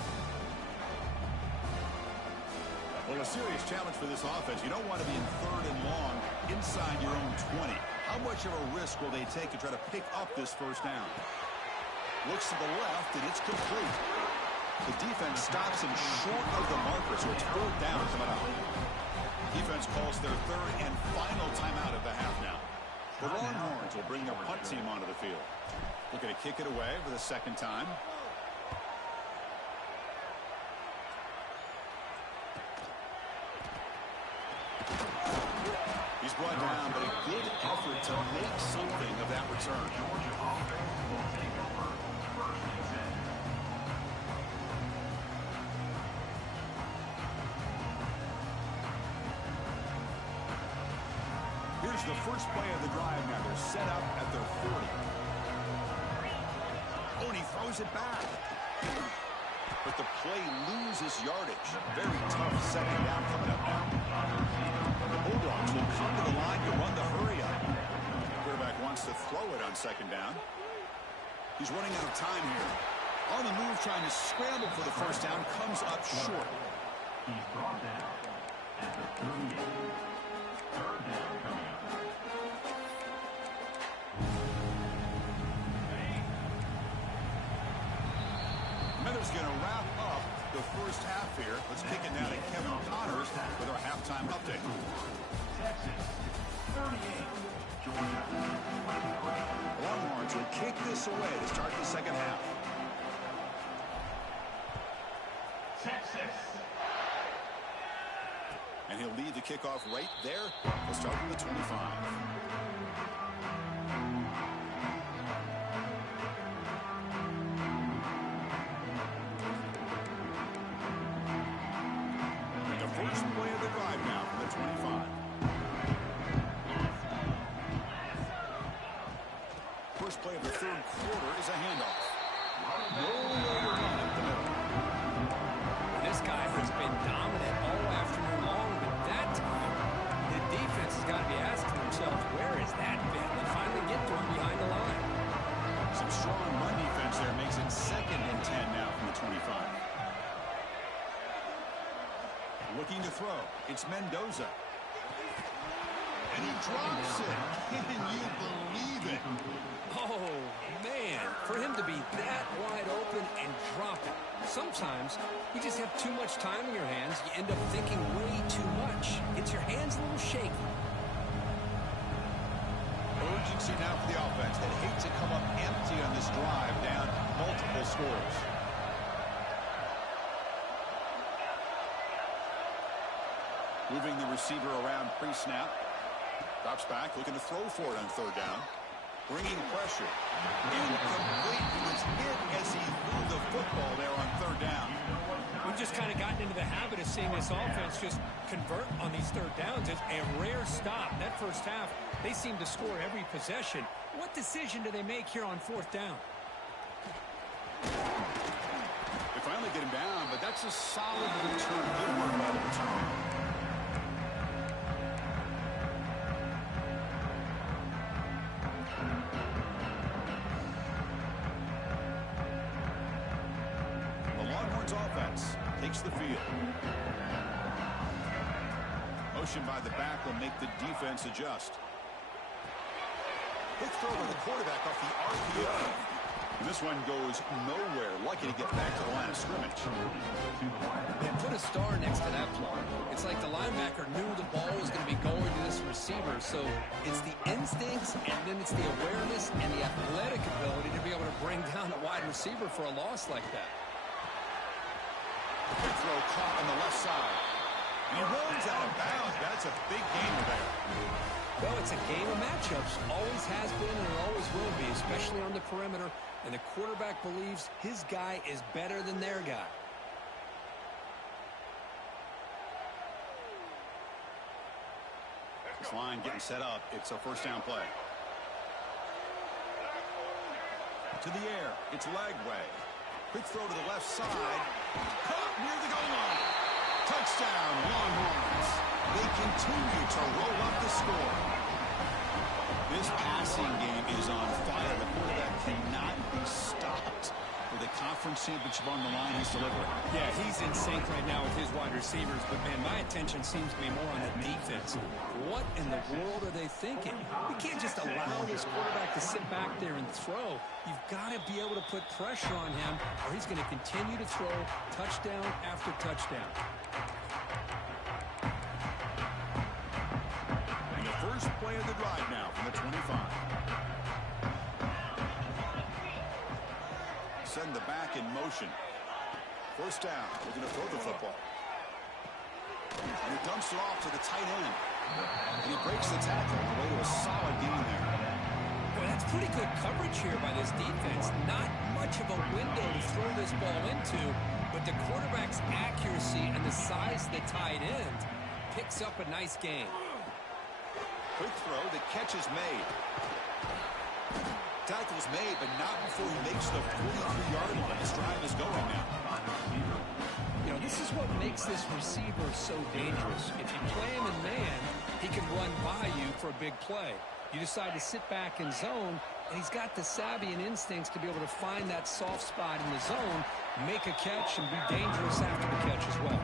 Well, a serious challenge for this offense. You don't want to be in third and long inside your own 20. How much of a risk will they take to try to pick up this first down? Looks to the left, and it's complete. The defense stops him short of the marker, so it's fourth down coming up. Defense calls their third and final timeout of the half now. The Longhorns will bring their punt team onto the field. Looking to kick it away for the second time. He's brought down, but a good effort to make something of that return. Here's the first play of the drive now. They're set up at their 40. Oh, and he throws it back. But the play loses yardage. Very tough second down coming up now. The Bulldogs will come to the line to run the hurry up. The quarterback wants to throw it on second down. He's running out of time here. On the move, trying to scramble for the first down, comes up short. He's brought down at the 38. Third down coming up. Heather's going to wrap up the first half here. Let's kick it now to Kevin Connors with our halftime update. Texas, 38. Georgia, 23. The Longhorns will kick this away to start the second half. Texas. And he'll lead the kickoff right there. We'll start from the 25. First play of the drive now from the 25. first play of the third quarter is a handoff. No longer run up the middle. This guy has been dominant all afternoon long, but that time, the defense has got to be asking themselves, where is that been? They finally get to him behind the line. Some strong run defense there makes it 2nd and 10 now from the 25. Looking to throw. It's Mendoza. And he drops it. Can you believe it? Oh, man. For him to be that wide open and drop it. Sometimes you just have too much time in your hands. You end up thinking way too much. Gets your hands a little shaky. Urgency now for the offense. They'd hate to come up empty on this drive, down multiple scores. Moving the receiver around pre-snap. Drops back, looking to throw for it on 3rd down. Bringing pressure. Incomplete. He was hit as he threw the football there on 3rd down. We've just kind of gotten into the habit of seeing this offense just convert on these 3rd downs. It's a rare stop. That first half, they seem to score every possession. What decision do they make here on 4th down? They finally get him down, but that's a solid return. Good work by the return. Offense takes the field. Motion by the back will make the defense adjust. Quick throw by the quarterback off the RPO. And this one goes nowhere. Lucky to get back to the line of scrimmage. And put a star next to that play. It's like the linebacker knew the ball was going to be going to this receiver. So it's the instincts, and then it's the awareness and the athletic ability to be able to bring down a wide receiver for a loss like that. Quick throw caught on the left side. And he runs out of bounds. That's a big gainer there. Well, it's a game of matchups. Always has been and it always will be, especially on the perimeter. And the quarterback believes his guy is better than their guy. This line getting set up. It's a 1st down play. To the air. It's Lagway. Quick throw to the left side. Caught near the goal line. Touchdown, Longhorns. They continue to roll up the score. This passing game is on fire. The quarterback cannot be stopped. With a conference championship on the line, he's delivering. Yeah, he's in sync right now with his wide receivers, but, man, my attention seems to be more on the defense. What in the world are they thinking? We can't just allow this quarterback to sit back there and throw. You've got to be able to put pressure on him, or he's going to continue to throw touchdown after touchdown. And the first play of the drive now from the 25. Send the back in motion. 1st down. We're going to throw the football. And he dumps it off to the tight end. And he breaks the tackle on the way to a solid gain there. Boy, that's pretty good coverage here by this defense. Not much of a window to throw this ball into, but the quarterback's accuracy and the size of the tight end picks up a nice gain. Quick throw. The catch is made. Tackle's made, but not before he makes the 43-yard line. This drive is going now. You know, this is what makes this receiver so dangerous. If you play him in man, he can run by you for a big play. You decide to sit back in zone, and he's got the savvy and instincts to be able to find that soft spot in the zone, make a catch, and be dangerous after the catch as well.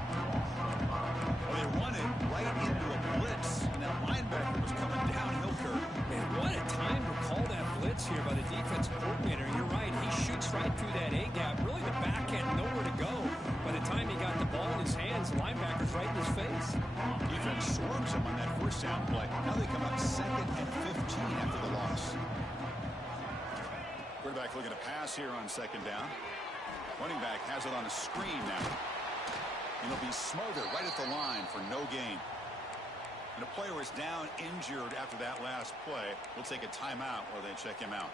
Well, they run it right into a blitz, and that linebacker was coming downhill curve. Man, what a time to call that blitz here by the defensive coordinator. You're right, he shoots right through that A-gap. Really, the back had nowhere to go. By the time he got the ball in his hands, the linebacker's right in his face. Defense swarms him on that 1st down play. Now they come up 2nd and 15 after the loss. Quarterback looking to pass here on 2nd down. Running back has it on a screen now. And it'll be smothered right at the line for no gain. And a player is down injured after that last play. We'll take a timeout while they check him out.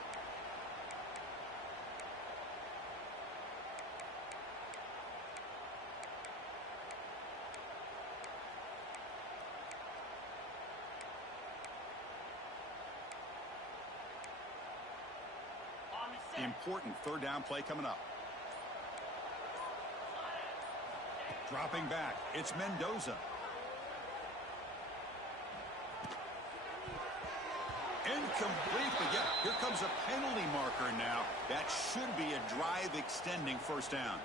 Important third down play coming up. Dropping back, it's Mendoza. Incomplete, but yeah, here comes a penalty marker now. That should be a drive-extending first down.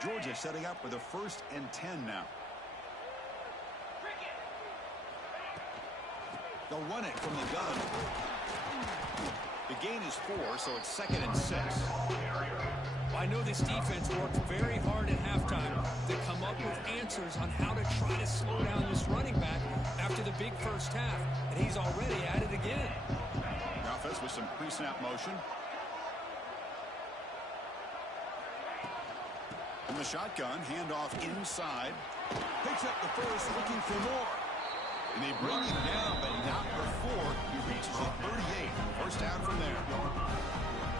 Georgia setting up with a 1st and 10 now. They'll run it from the gun. The gain is 4, so it's 2nd and 6. I know this defense worked very hard at halftime to come up with answers on how to try to slow down this running back after the big first half, and he's already at it again. The offense with some pre-snap motion. From the shotgun, handoff inside. Picks up the first, looking for more. And they bring him down, but not before he reaches a 38. First down from there.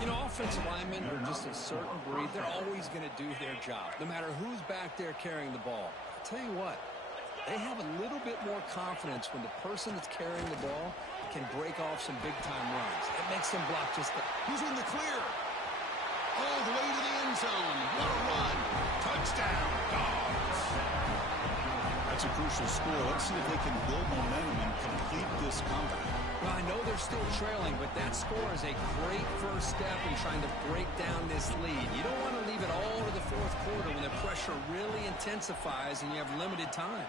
You know, offensive linemen are just a certain breed. They're always going to do their job, no matter who's back there carrying the ball. I'll tell you what, they have a little bit more confidence when the person that's carrying the ball can break off some big-time runs. It makes them block just the... He's in the clear. All the way to the end zone. What a run. Touchdown, Dogs. That's a crucial score. Let's see if they can build momentum and complete this comeback. Well, I know they're still trailing, but that score is a great first step in trying to break down this lead. You don't want to leave it all to the fourth quarter when the pressure really intensifies and you have limited time.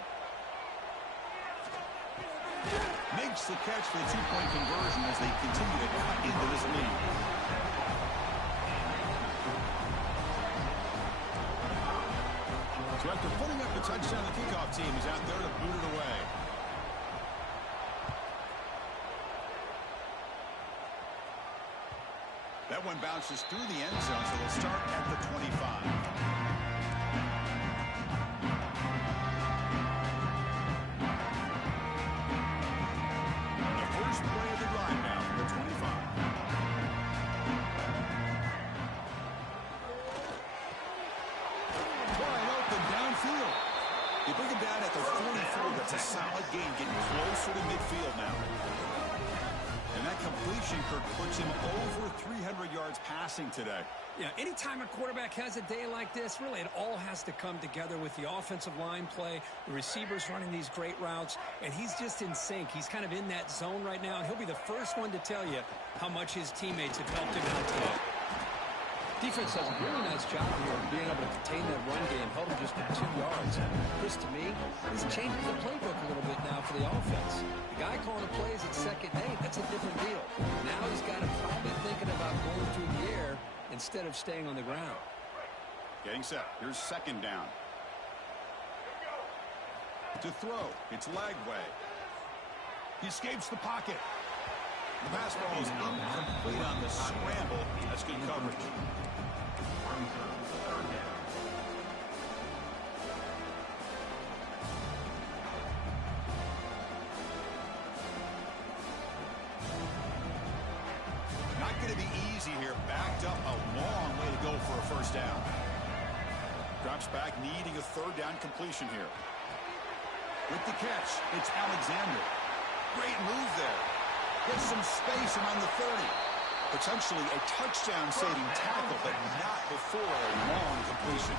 Makes the catch for the two-point conversion as they continue to cut into this lead. So after putting up the touchdown, the kickoff team is out there to boot it away. That one bounces through the end zone, so they'll start at the 25. The first play of the drive now from the 25. Wide open downfield. They bring him down at the 44. That's a solid gain, getting closer to midfield now. And that completion, Kirk, puts him over 300 yards passing today. Yeah, anytime a quarterback has a day like this, really it all has to come together with the offensive line play, the receivers running these great routes, and he's just in sync. He's kind of in that zone right now, and he'll be the first one to tell you how much his teammates have helped him out today. Defense does a really nice job here of being able to contain that run game, held him just to 2 yards. This, to me, is changing the playbook a little bit now for the offense. The guy calling the plays at 2nd and 8, that's a different deal. Now he's got to probably thinking about going through the air instead of staying on the ground. Getting set. Here's 2nd down. To throw. It's Lagway. He escapes the pocket. The pass ball is incomplete on the scramble. That's good coverage. Not going to be easy here. Backed up a long way to go for a first down. Drops back, needing a 3rd down completion here. With the catch, it's Alexander. Great move there. Gets some space around the 30. Potentially a touchdown-saving tackle, but not before a long completion.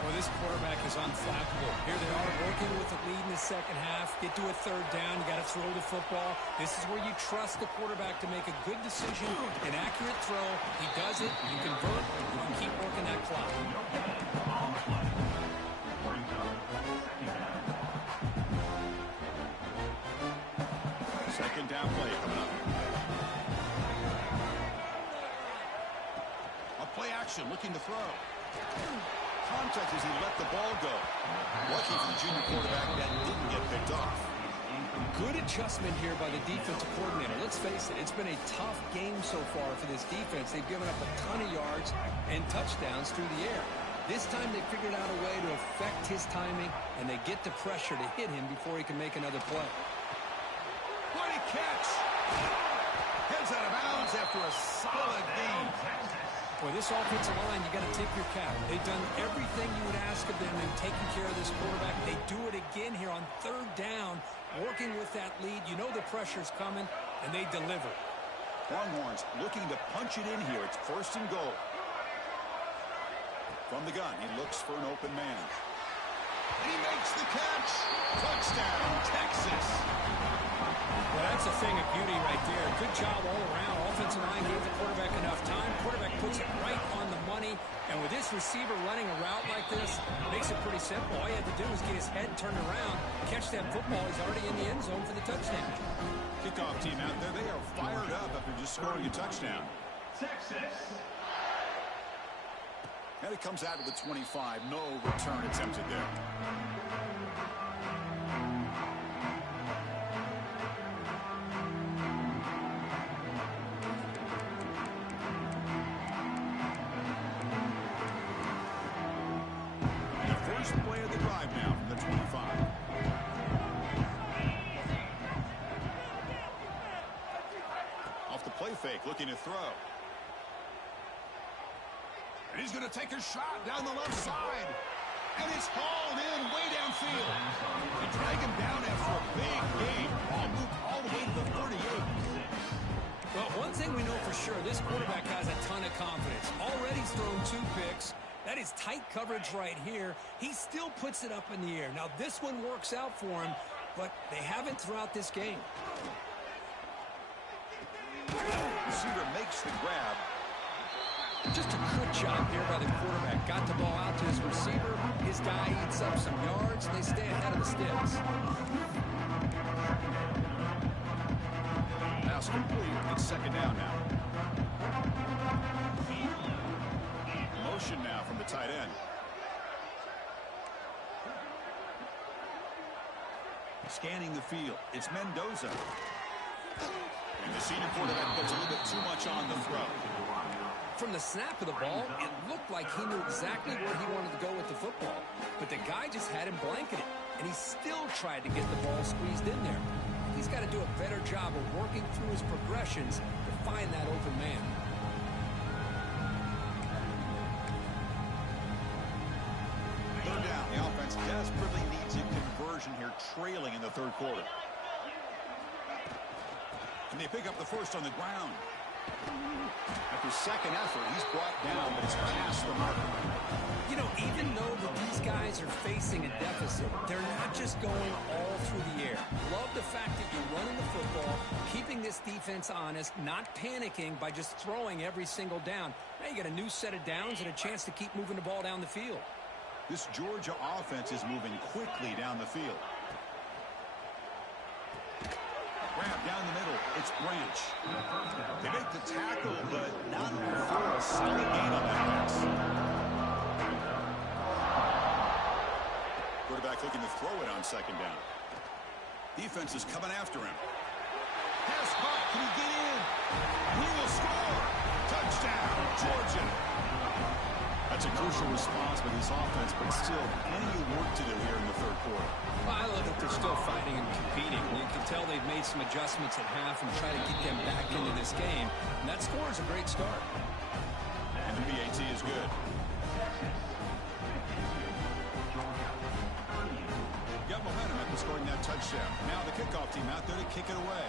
Well, this quarterback is unflappable. Here they are working with the lead in the second half. Get to a 3rd down. You got to throw the football. This is where you trust the quarterback to make a good decision, an accurate throw. He does it. You convert. You can keep working that clock. Second down play coming up. A play action, looking to throw. Contact as he let the ball go. Lucky for the junior quarterback that didn't get picked off. Good adjustment here by the defensive coordinator. Let's face it, it's been a tough game so far for this defense. They've given up a ton of yards and touchdowns through the air. This time they figured out a way to affect his timing, and they get the pressure to hit him before he can make another play. What a catch! Heads out of bounds after a solid gain. Boy, this offensive line, you got to tip your cap. They've done everything you would ask of them in taking care of this quarterback. They do it again here on third down, working with that lead. You know the pressure's coming, and they deliver. Longhorns looking to punch it in here. It's first and goal. From the gun, he looks for an open man. He makes the catch. Touchdown, Texas. Well, that's a thing of beauty right there. Good job all around. Offensive line gave the quarterback enough time. Quarterback puts it right on the money. And with this receiver running a route like this, makes it pretty simple. All you had to do is get his head turned around, catch that football. He's already in the end zone for the touchdown. Kickoff team out there. They are fired up after just scoring a touchdown. Texas. And it comes out of the 25. No return attempted there. Play of the drive now from the 25. Off the play fake, looking to throw. And he's going to take a shot down the left side. And it's hauled in way downfield. They drag him down after a big gain. Ball moved all the way to the 38. Well, one thing we know for sure, this quarterback has a ton of confidence. Already thrown 2 picks. That is tight coverage right here. He still puts it up in the air. Now, this one works out for him, but they haven't throughout this game. Receiver makes the grab. Just a good job here by the quarterback. Got the ball out to his receiver. His guy eats up some yards, and they stay ahead of the sticks. Pass complete. It's second down now. Motion now from the tight end. Scanning the field. It's Mendoza. And the senior quarterback puts a little bit too much on the throw. From the snap of the ball, it looked like he knew exactly where he wanted to go with the football. But the guy just had him blanketed, and he still tried to get the ball squeezed in there. He's got to do a better job of working through his progressions to find that open man. Third down. The offense desperately needs a conversion here, trailing in the third quarter. And they pick up the first on the ground. After second effort, he's brought down, but it's past the mark. You know, even though that these guys are facing a deficit, they're not just going all through the air. Love the fact that you're running the football, keeping this defense honest, not panicking by just throwing every single down. Now you got a new set of downs and a chance to keep moving the ball down the field. This Georgia offense is moving quickly down the field. Grab down the middle. It's Branch. They make the tackle, but not before a solid gain on that pass. Quarterback looking to throw it on second down. Defense is coming after him. Pass caught. Can he get in? He will score. Touchdown, Georgia. That's a crucial response by this offense, but still plenty of work to do here in the third quarter. Well, I love that they're still fighting and competing. You can tell they've made some adjustments at half and try to get them back into this game. And that score is a great start. And the PAT is good. Got momentum after scoring that touchdown. Now the kickoff team out there to kick it away.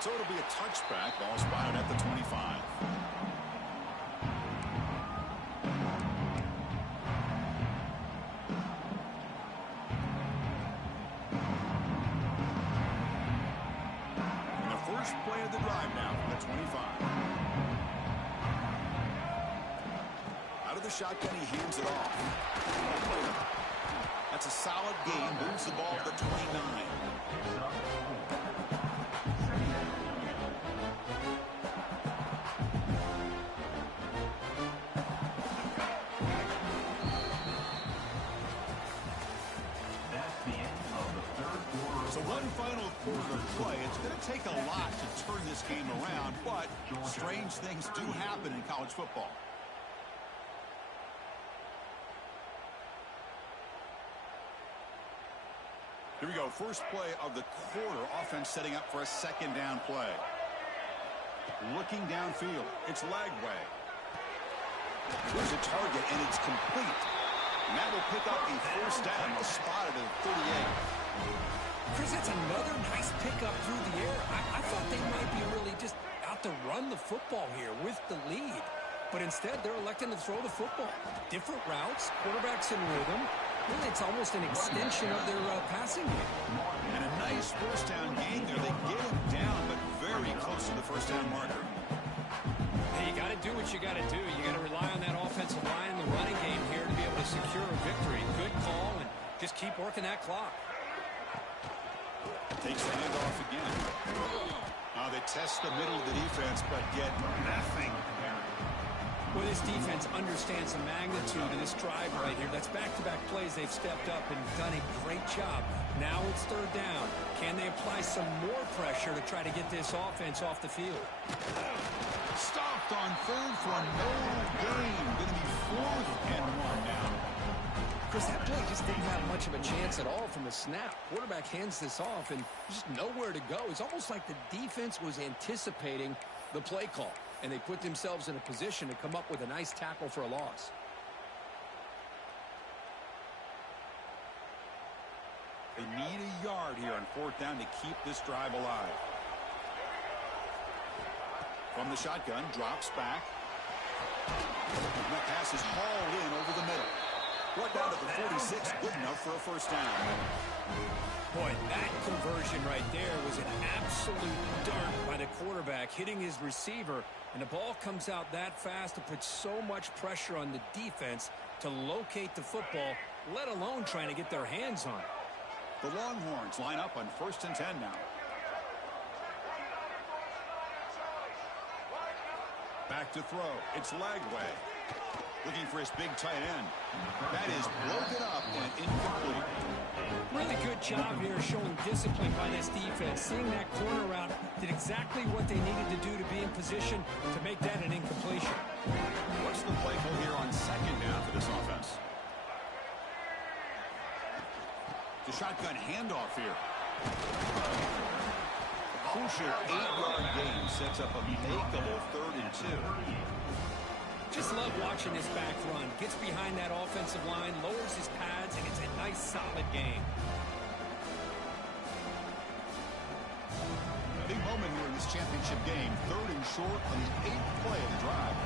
So it'll be a touchback. Ball spotted at the 25. And the first play of the drive now from the 25. Out of the shotgun, he hands it off. That's a solid gain. Moves the ball to the 29. So one final quarter of play. It's going to take a lot to turn this game around, but strange things do happen in college football. Here we go. First play of the quarter. Offense setting up for a second down play. Looking downfield. It's Lagway. There's a target, and it's complete. And that will pick up a first down. They'll spot it at 38. Chris, that's another nice pickup through the air. I thought they might be really just out to run the football here with the lead. But instead, they're electing to throw the football. Different routes, quarterbacks in rhythm. Really, it's almost an extension of their passing game. And a nice first down game there. They get him down, but very close to the first down marker. Hey, you got to do what you got to do. You got to rely on that offensive line in the running game here to be able to secure a victory. Good call, and just keep working that clock. Takes the handoff again. They test the middle of the defense, but get nothing. Well, this defense understands the magnitude of this drive right here. That's back-to-back plays. They've stepped up and done a great job. Now it's third down. Can they apply some more pressure to try to get this offense off the field? Stopped on third for no gain. Going to be 4th and 1 now. Chris, that play just didn't have much of a chance at all from the snap. Quarterback hands this off, and just nowhere to go. It's almost like the defense was anticipating the play call, and they put themselves in a position to come up with a nice tackle for a loss. They need a yard here on 4th down to keep this drive alive. From the shotgun, drops back. And that pass is hauled in over the middle. Brought down to the 46, good enough for a first down. Boy, that conversion right there was an absolute dart by the quarterback, hitting his receiver, and the ball comes out that fast to put so much pressure on the defense to locate the football, let alone trying to get their hands on it. The Longhorns line up on 1st and 10 now. Back to throw. It's Lagway. Looking for his big tight end. That is broken up and incomplete. Really good job here showing discipline by this defense. Seeing that corner route, did exactly what they needed to do to be in position to make that an incompletion. What's the play call here on 2nd down for this offense? The shotgun handoff here. A crucial 8-yard gain sets up a makeable 3rd and 2. Just love watching this back run. Gets behind that offensive line, lowers his pads, and it's a nice, solid game. Big moment here in this championship game. 3rd and short on the 8th play of the drive.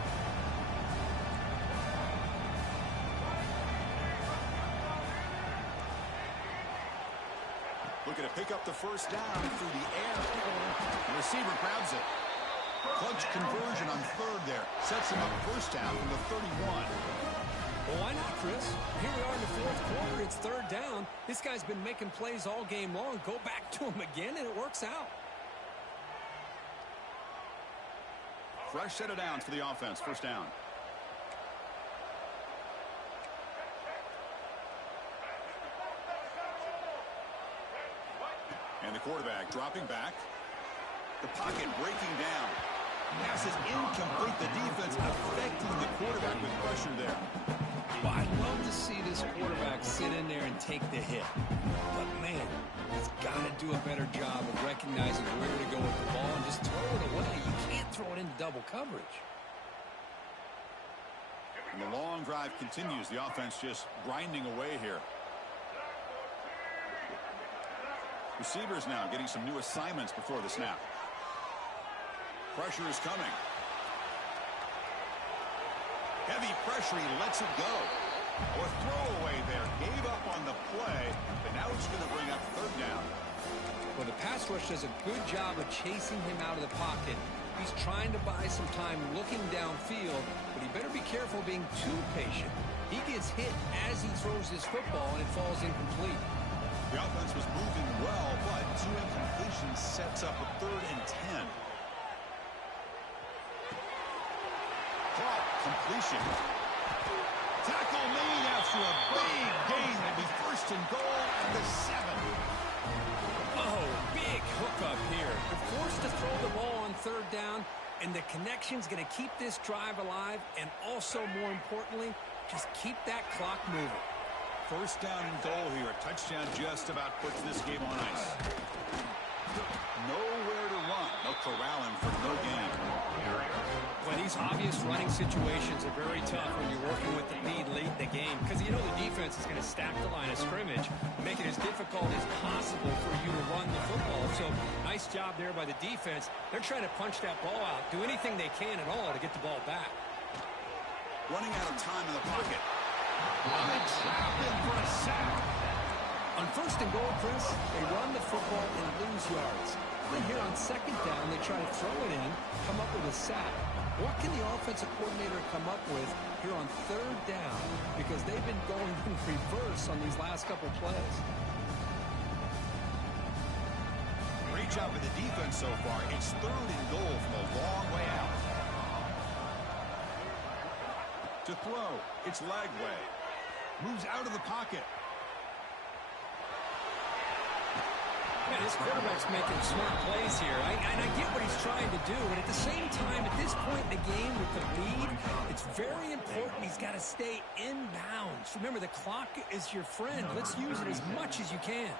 Looking to pick up the first down through the air. The receiver grabs it. Clutch conversion on 3rd there. Sets him up first down from the 31. Well, why not, Chris? Here we are in the 4th quarter. It's 3rd down. This guy's been making plays all game long. Go back to him again, and it works out. Fresh set of downs for the offense. First down. And the quarterback dropping back. The pocket breaking down. Pass is incomplete. The defense affecting the quarterback with pressure there. Well, I'd love to see this quarterback sit in there and take the hit. But, man, he's got to do a better job of recognizing where to go with the ball and just throw it away. You can't throw it into double coverage. And the long drive continues. The offense just grinding away here. Receivers now getting some new assignments before the snap. Pressure is coming. Heavy pressure, he lets it go. Or throwaway there. Gave up on the play, but now it's going to bring up 3rd down. Well, the pass rush does a good job of chasing him out of the pocket. He's trying to buy some time looking downfield, but he better be careful being too patient. He gets hit as he throws his football, and it falls incomplete. The offense was moving well, but 2 incompletions sets up a 3rd and 10. Caught. Completion. Tackle made after a big gain. Will be 1st and goal at the 7. Oh, big hookup here. They're forced to throw the ball on 3rd down, and the connection's going to keep this drive alive, and also, more importantly, just keep that clock moving. First down and goal here. A touchdown just about puts this game on ice. Nowhere to run. They'll corral him for no gain. Well, these obvious running situations are very tough when you're working with the lead late in the game because you know the defense is going to stack the line of scrimmage, make it as difficult as possible for you to run the football. So nice job there by the defense. They're trying to punch that ball out, do anything they can at all to get the ball back. Running out of time in the pocket. They trap him for a sack. On first and goal, Chris, they run the football and lose yards. Then here on second down, they try to throw it in, come up with a sack. What can the offensive coordinator come up with here on third down? Because they've been going in reverse on these last couple plays. Great job by the defense so far. It's third and goal from a long way out. To throw, it's Lagway. Moves out of the pocket. Yeah, this quarterback's making smart plays here. And I get what he's trying to do, but at the same time, at this point in the game with the lead, it's very important he's got to stay in bounds. Remember, the clock is your friend. Let's use it as much as you can.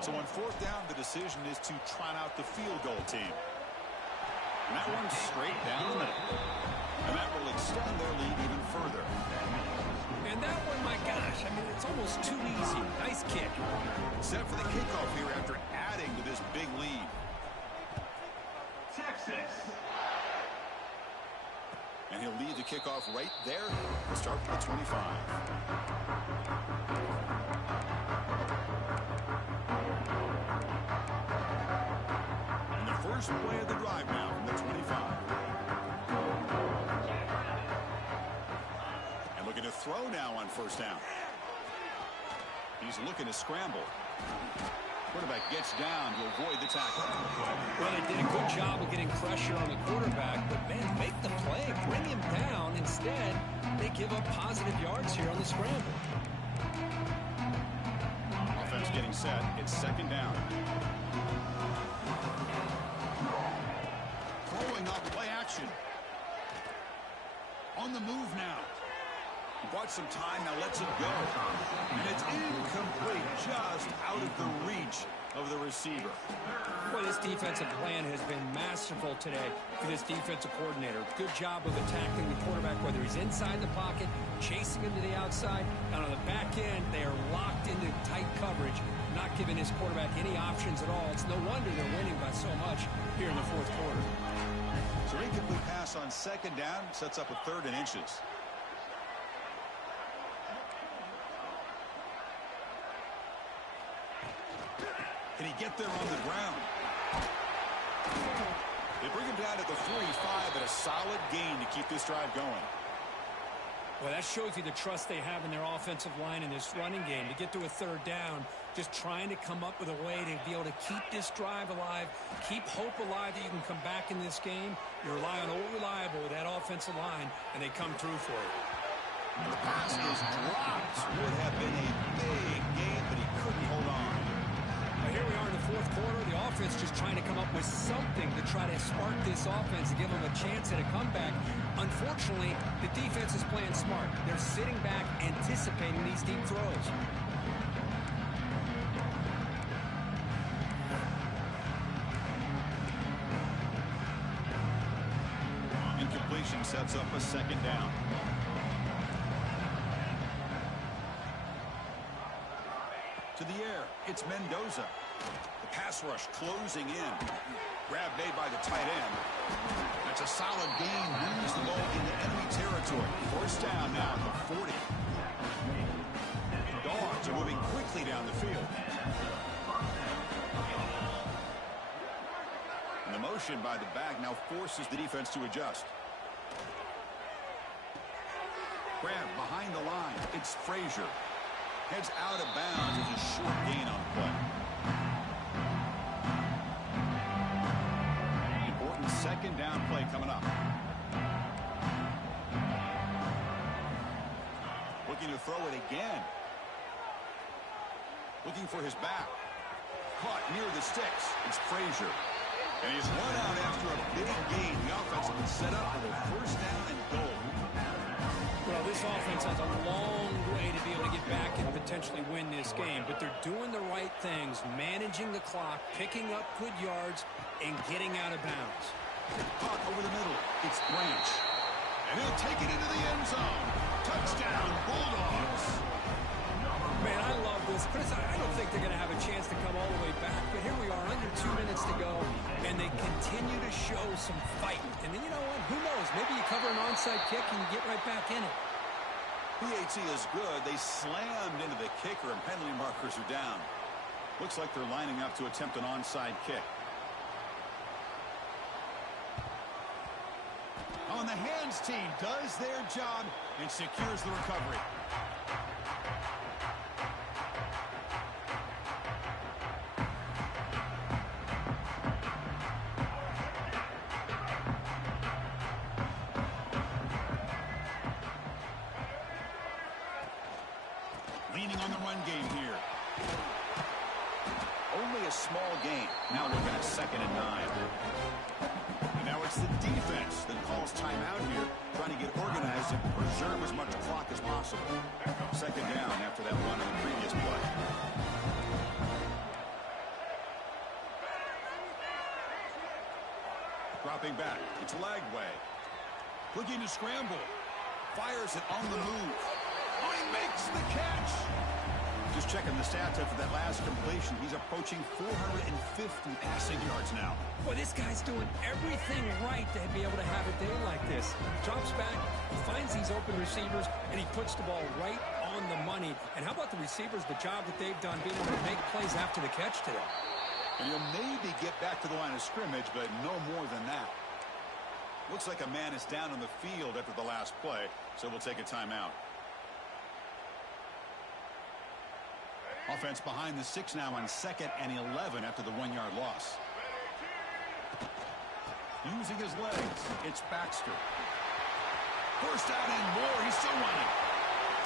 So on fourth down, the decision is to trot out the field goal team. And that one's straight down the middle. And that will extend their lead even further. And that one, my gosh, I mean, it's almost too easy. Nice kick. Set for the kickoff here after adding to this big lead. Texas. And he'll lead the kickoff right there. We'll start from the 25. And the first play of the drive now from the 25. And looking to throw now on first down. He's looking to scramble. Quarterback gets down to avoid the tackle. Well, they did a good job of getting pressure on the quarterback, but, man, make the play. Bring him down. Instead, they give up positive yards here on the scramble. Offense getting set. It's second down. Throwing off play action. On the move now. Bought some time, now lets it go. And it's incomplete, just out of the reach of the receiver. Well, this defensive plan has been masterful today for this defensive coordinator. Good job of attacking the quarterback, whether he's inside the pocket, chasing him to the outside. And on the back end, they are locked into tight coverage, not giving his quarterback any options at all. It's no wonder they're winning by so much here in the fourth quarter. So incomplete pass on second down, sets up a third and inches. Can he get there on the ground? They bring him down at the 45 at a solid gain to keep this drive going. Well, that shows you the trust they have in their offensive line in this running game. To get to a third down, just trying to come up with a way to be able to keep this drive alive, keep hope alive that you can come back in this game. You rely on Old Reliable with that offensive line, and they come through for it. And the pass is dropped. Would have been a big game, but he couldn't hold on. Here we are in the fourth quarter. The offense just trying to come up with something to try to spark this offense and give them a chance at a comeback. Unfortunately, the defense is playing smart. They're sitting back, anticipating these deep throws. Incompletion sets up a second down. To the air, it's Mendoza. The pass rush closing in. Grab made by the tight end. That's a solid gain. Moves the ball into enemy territory. First down now at the 40. The Dogs are moving quickly down the field. And the motion by the back now forces the defense to adjust. Grab behind the line. It's Frazier. Heads out of bounds as a short gain on play. Important second down play coming up. Looking to throw it again. Looking for his back. Caught near the sticks. It's Frazier. And he's run out after a big gain. The offense has been set up for the first down and goal. Well, this offense has a long way to be able to get back and potentially win this game, but they're doing the right things, managing the clock, picking up good yards, and getting out of bounds. Caught over the middle. It's Branch. And he'll take it into the end zone. Touchdown, Bulldogs. Man, I love this. Chris, I don't think they're going to have a chance to come all the way back, but here we are, under 2 minutes to go, and they continue to show some fight. And then, you know what? Who knows? Maybe you cover an onside kick and you get right back in it. PAT is good. They slammed into the kicker, and penalty markers are down. Looks like they're lining up to attempt an onside kick. On the hands team does their job and secures the recovery. Leaning on the run game here. Only a small gain. Now looking at 2nd and 9. And now it's the defense that calls timeout here, trying to get organized and preserve as much clock as possible. 2nd down after that run in the previous play. Dropping back. It's Lagway. Looking to scramble. Fires it on the move. Oh, he makes the catch. Just checking the stats after that last completion. He's approaching 450 passing yards now. Boy, this guy's doing everything right to be able to have a day like this. Drops back, he finds these open receivers, and he puts the ball right on the money. And how about the receivers, the job that they've done being able to make plays after the catch today? And he'll maybe get back to the line of scrimmage, but no more than that. Looks like a man is down on the field after the last play, so we'll take a timeout. Offense behind the 6 now on 2nd and 11 after the 1-yard loss. Using his legs, it's Baxter. First down and more. He's still running.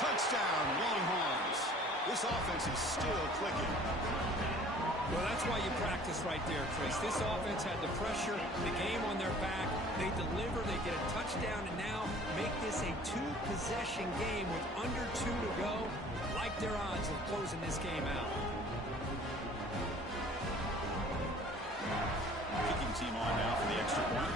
Touchdown, Longhorns. This offense is still clicking. Well, that's why you practice right there, Chris. This offense had the pressure, the game on their back. They deliver, they get a touchdown, and now make this a 2-possession game with under 2 to go. Like their odds of closing this game out. Kicking team on now for the extra point.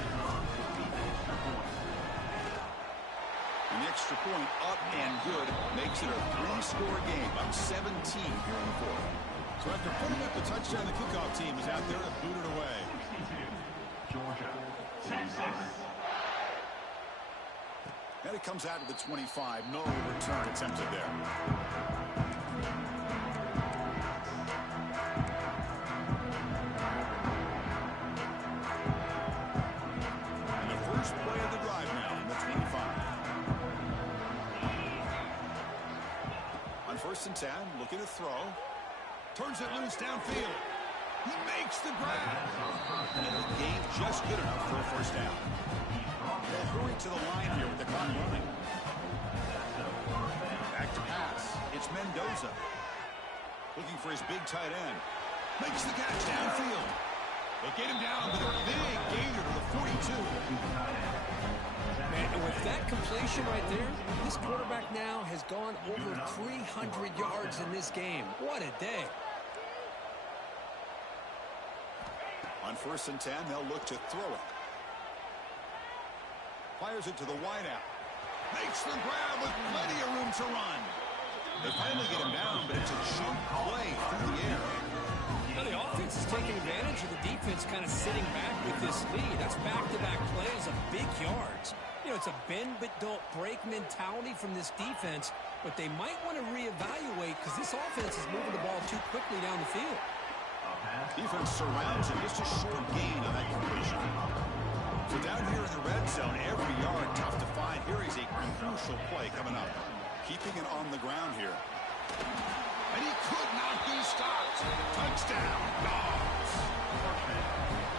And the extra point up and good makes it a 3-score game. Up 17 here in the 4th. So after putting up the touchdown, the kickoff team is out there to boot it away. 62, Georgia, 6-6. And it comes out to the 25. No return attempted there. And the first play of the drive now on the 25. On 1st and 10, looking to throw. Turns it loose downfield. He makes the grab. And the game just good enough for a first down. They'll hurry to the line here with the clock running. Back to pass. It's Mendoza. Looking for his big tight end. Makes the catch downfield. They get him down with a big gainer to the 42. Man, and with that completion right there, this quarterback now has gone over 300 yards in this game. What a day. On 1st and 10, they'll look to throw it. Fires it to the wideout. Makes the grab with plenty of room to run. They finally get him down, but it's a chunk play through the air. Now the offense is taking advantage of the defense kind of sitting back with this lead. That's back-to-back plays of big yards. You know, it's a bend but don't break mentality from this defense, but they might want to reevaluate because this offense is moving the ball too quickly down the field. Defense surrounds him. Just a short gain on that completion. So down here in the red zone, every yard tough to find. Here is a crucial play coming up. Keeping it on the ground here. And he could not be stopped. Touchdown, Dogs.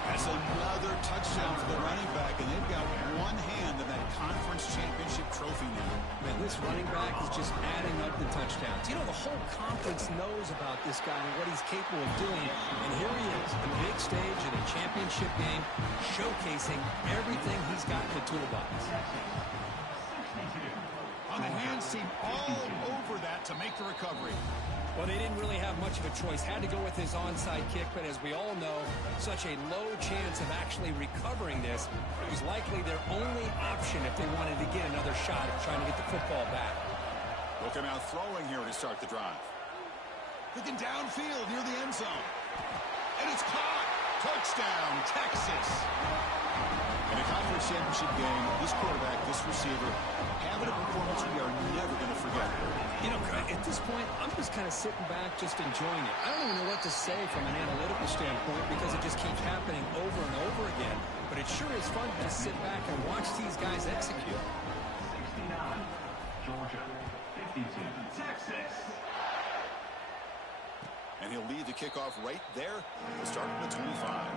That's another touchdown for the running back, and they've got one hand in that conference championship trophy now. Man, this running back is just adding up the touchdowns. You know, the whole conference knows about this guy and what he's capable of doing, and here he is, the big stage of the championship. championship game, showcasing everything he's got in the toolbox. On the hands seem all over that to make the recovery. Well, they didn't really have much of a choice. Had to go with his onside kick, but as we all know, such a low chance of actually recovering this. It was likely their only option if they wanted to get another shot at trying to get the football back. Look him out throwing here to start the drive. Looking downfield near the end zone. And it's caught. Touchdown, Texas. In a conference championship game, this quarterback, this receiver, having a performance we are never going to forget. You know, at this point, I'm just kind of sitting back, just enjoying it. I don't even know what to say from an analytical standpoint because it just keeps happening over and over again. But it sure is fun to just sit back and watch these guys execute. 69, Georgia. 52, Texas. And he'll lead the kickoff right there. We'll start from the 25.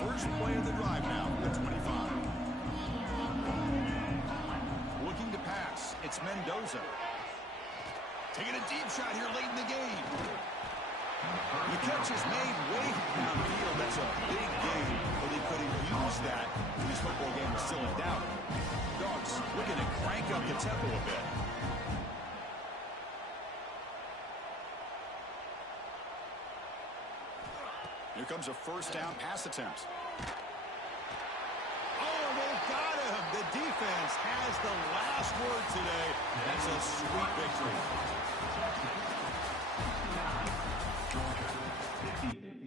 First play of the drive now, the 25. Looking to pass, it's Mendoza. Taking a deep shot here late in the game. The catch is made way downfield. That's a big game, but they could have used that if this football game was still in doubt. Dogs looking to crank up the tempo a bit. Here comes a first down pass attempt. Oh, they got him. The defense has the last word today. That's a sweet victory. Georgia, 50.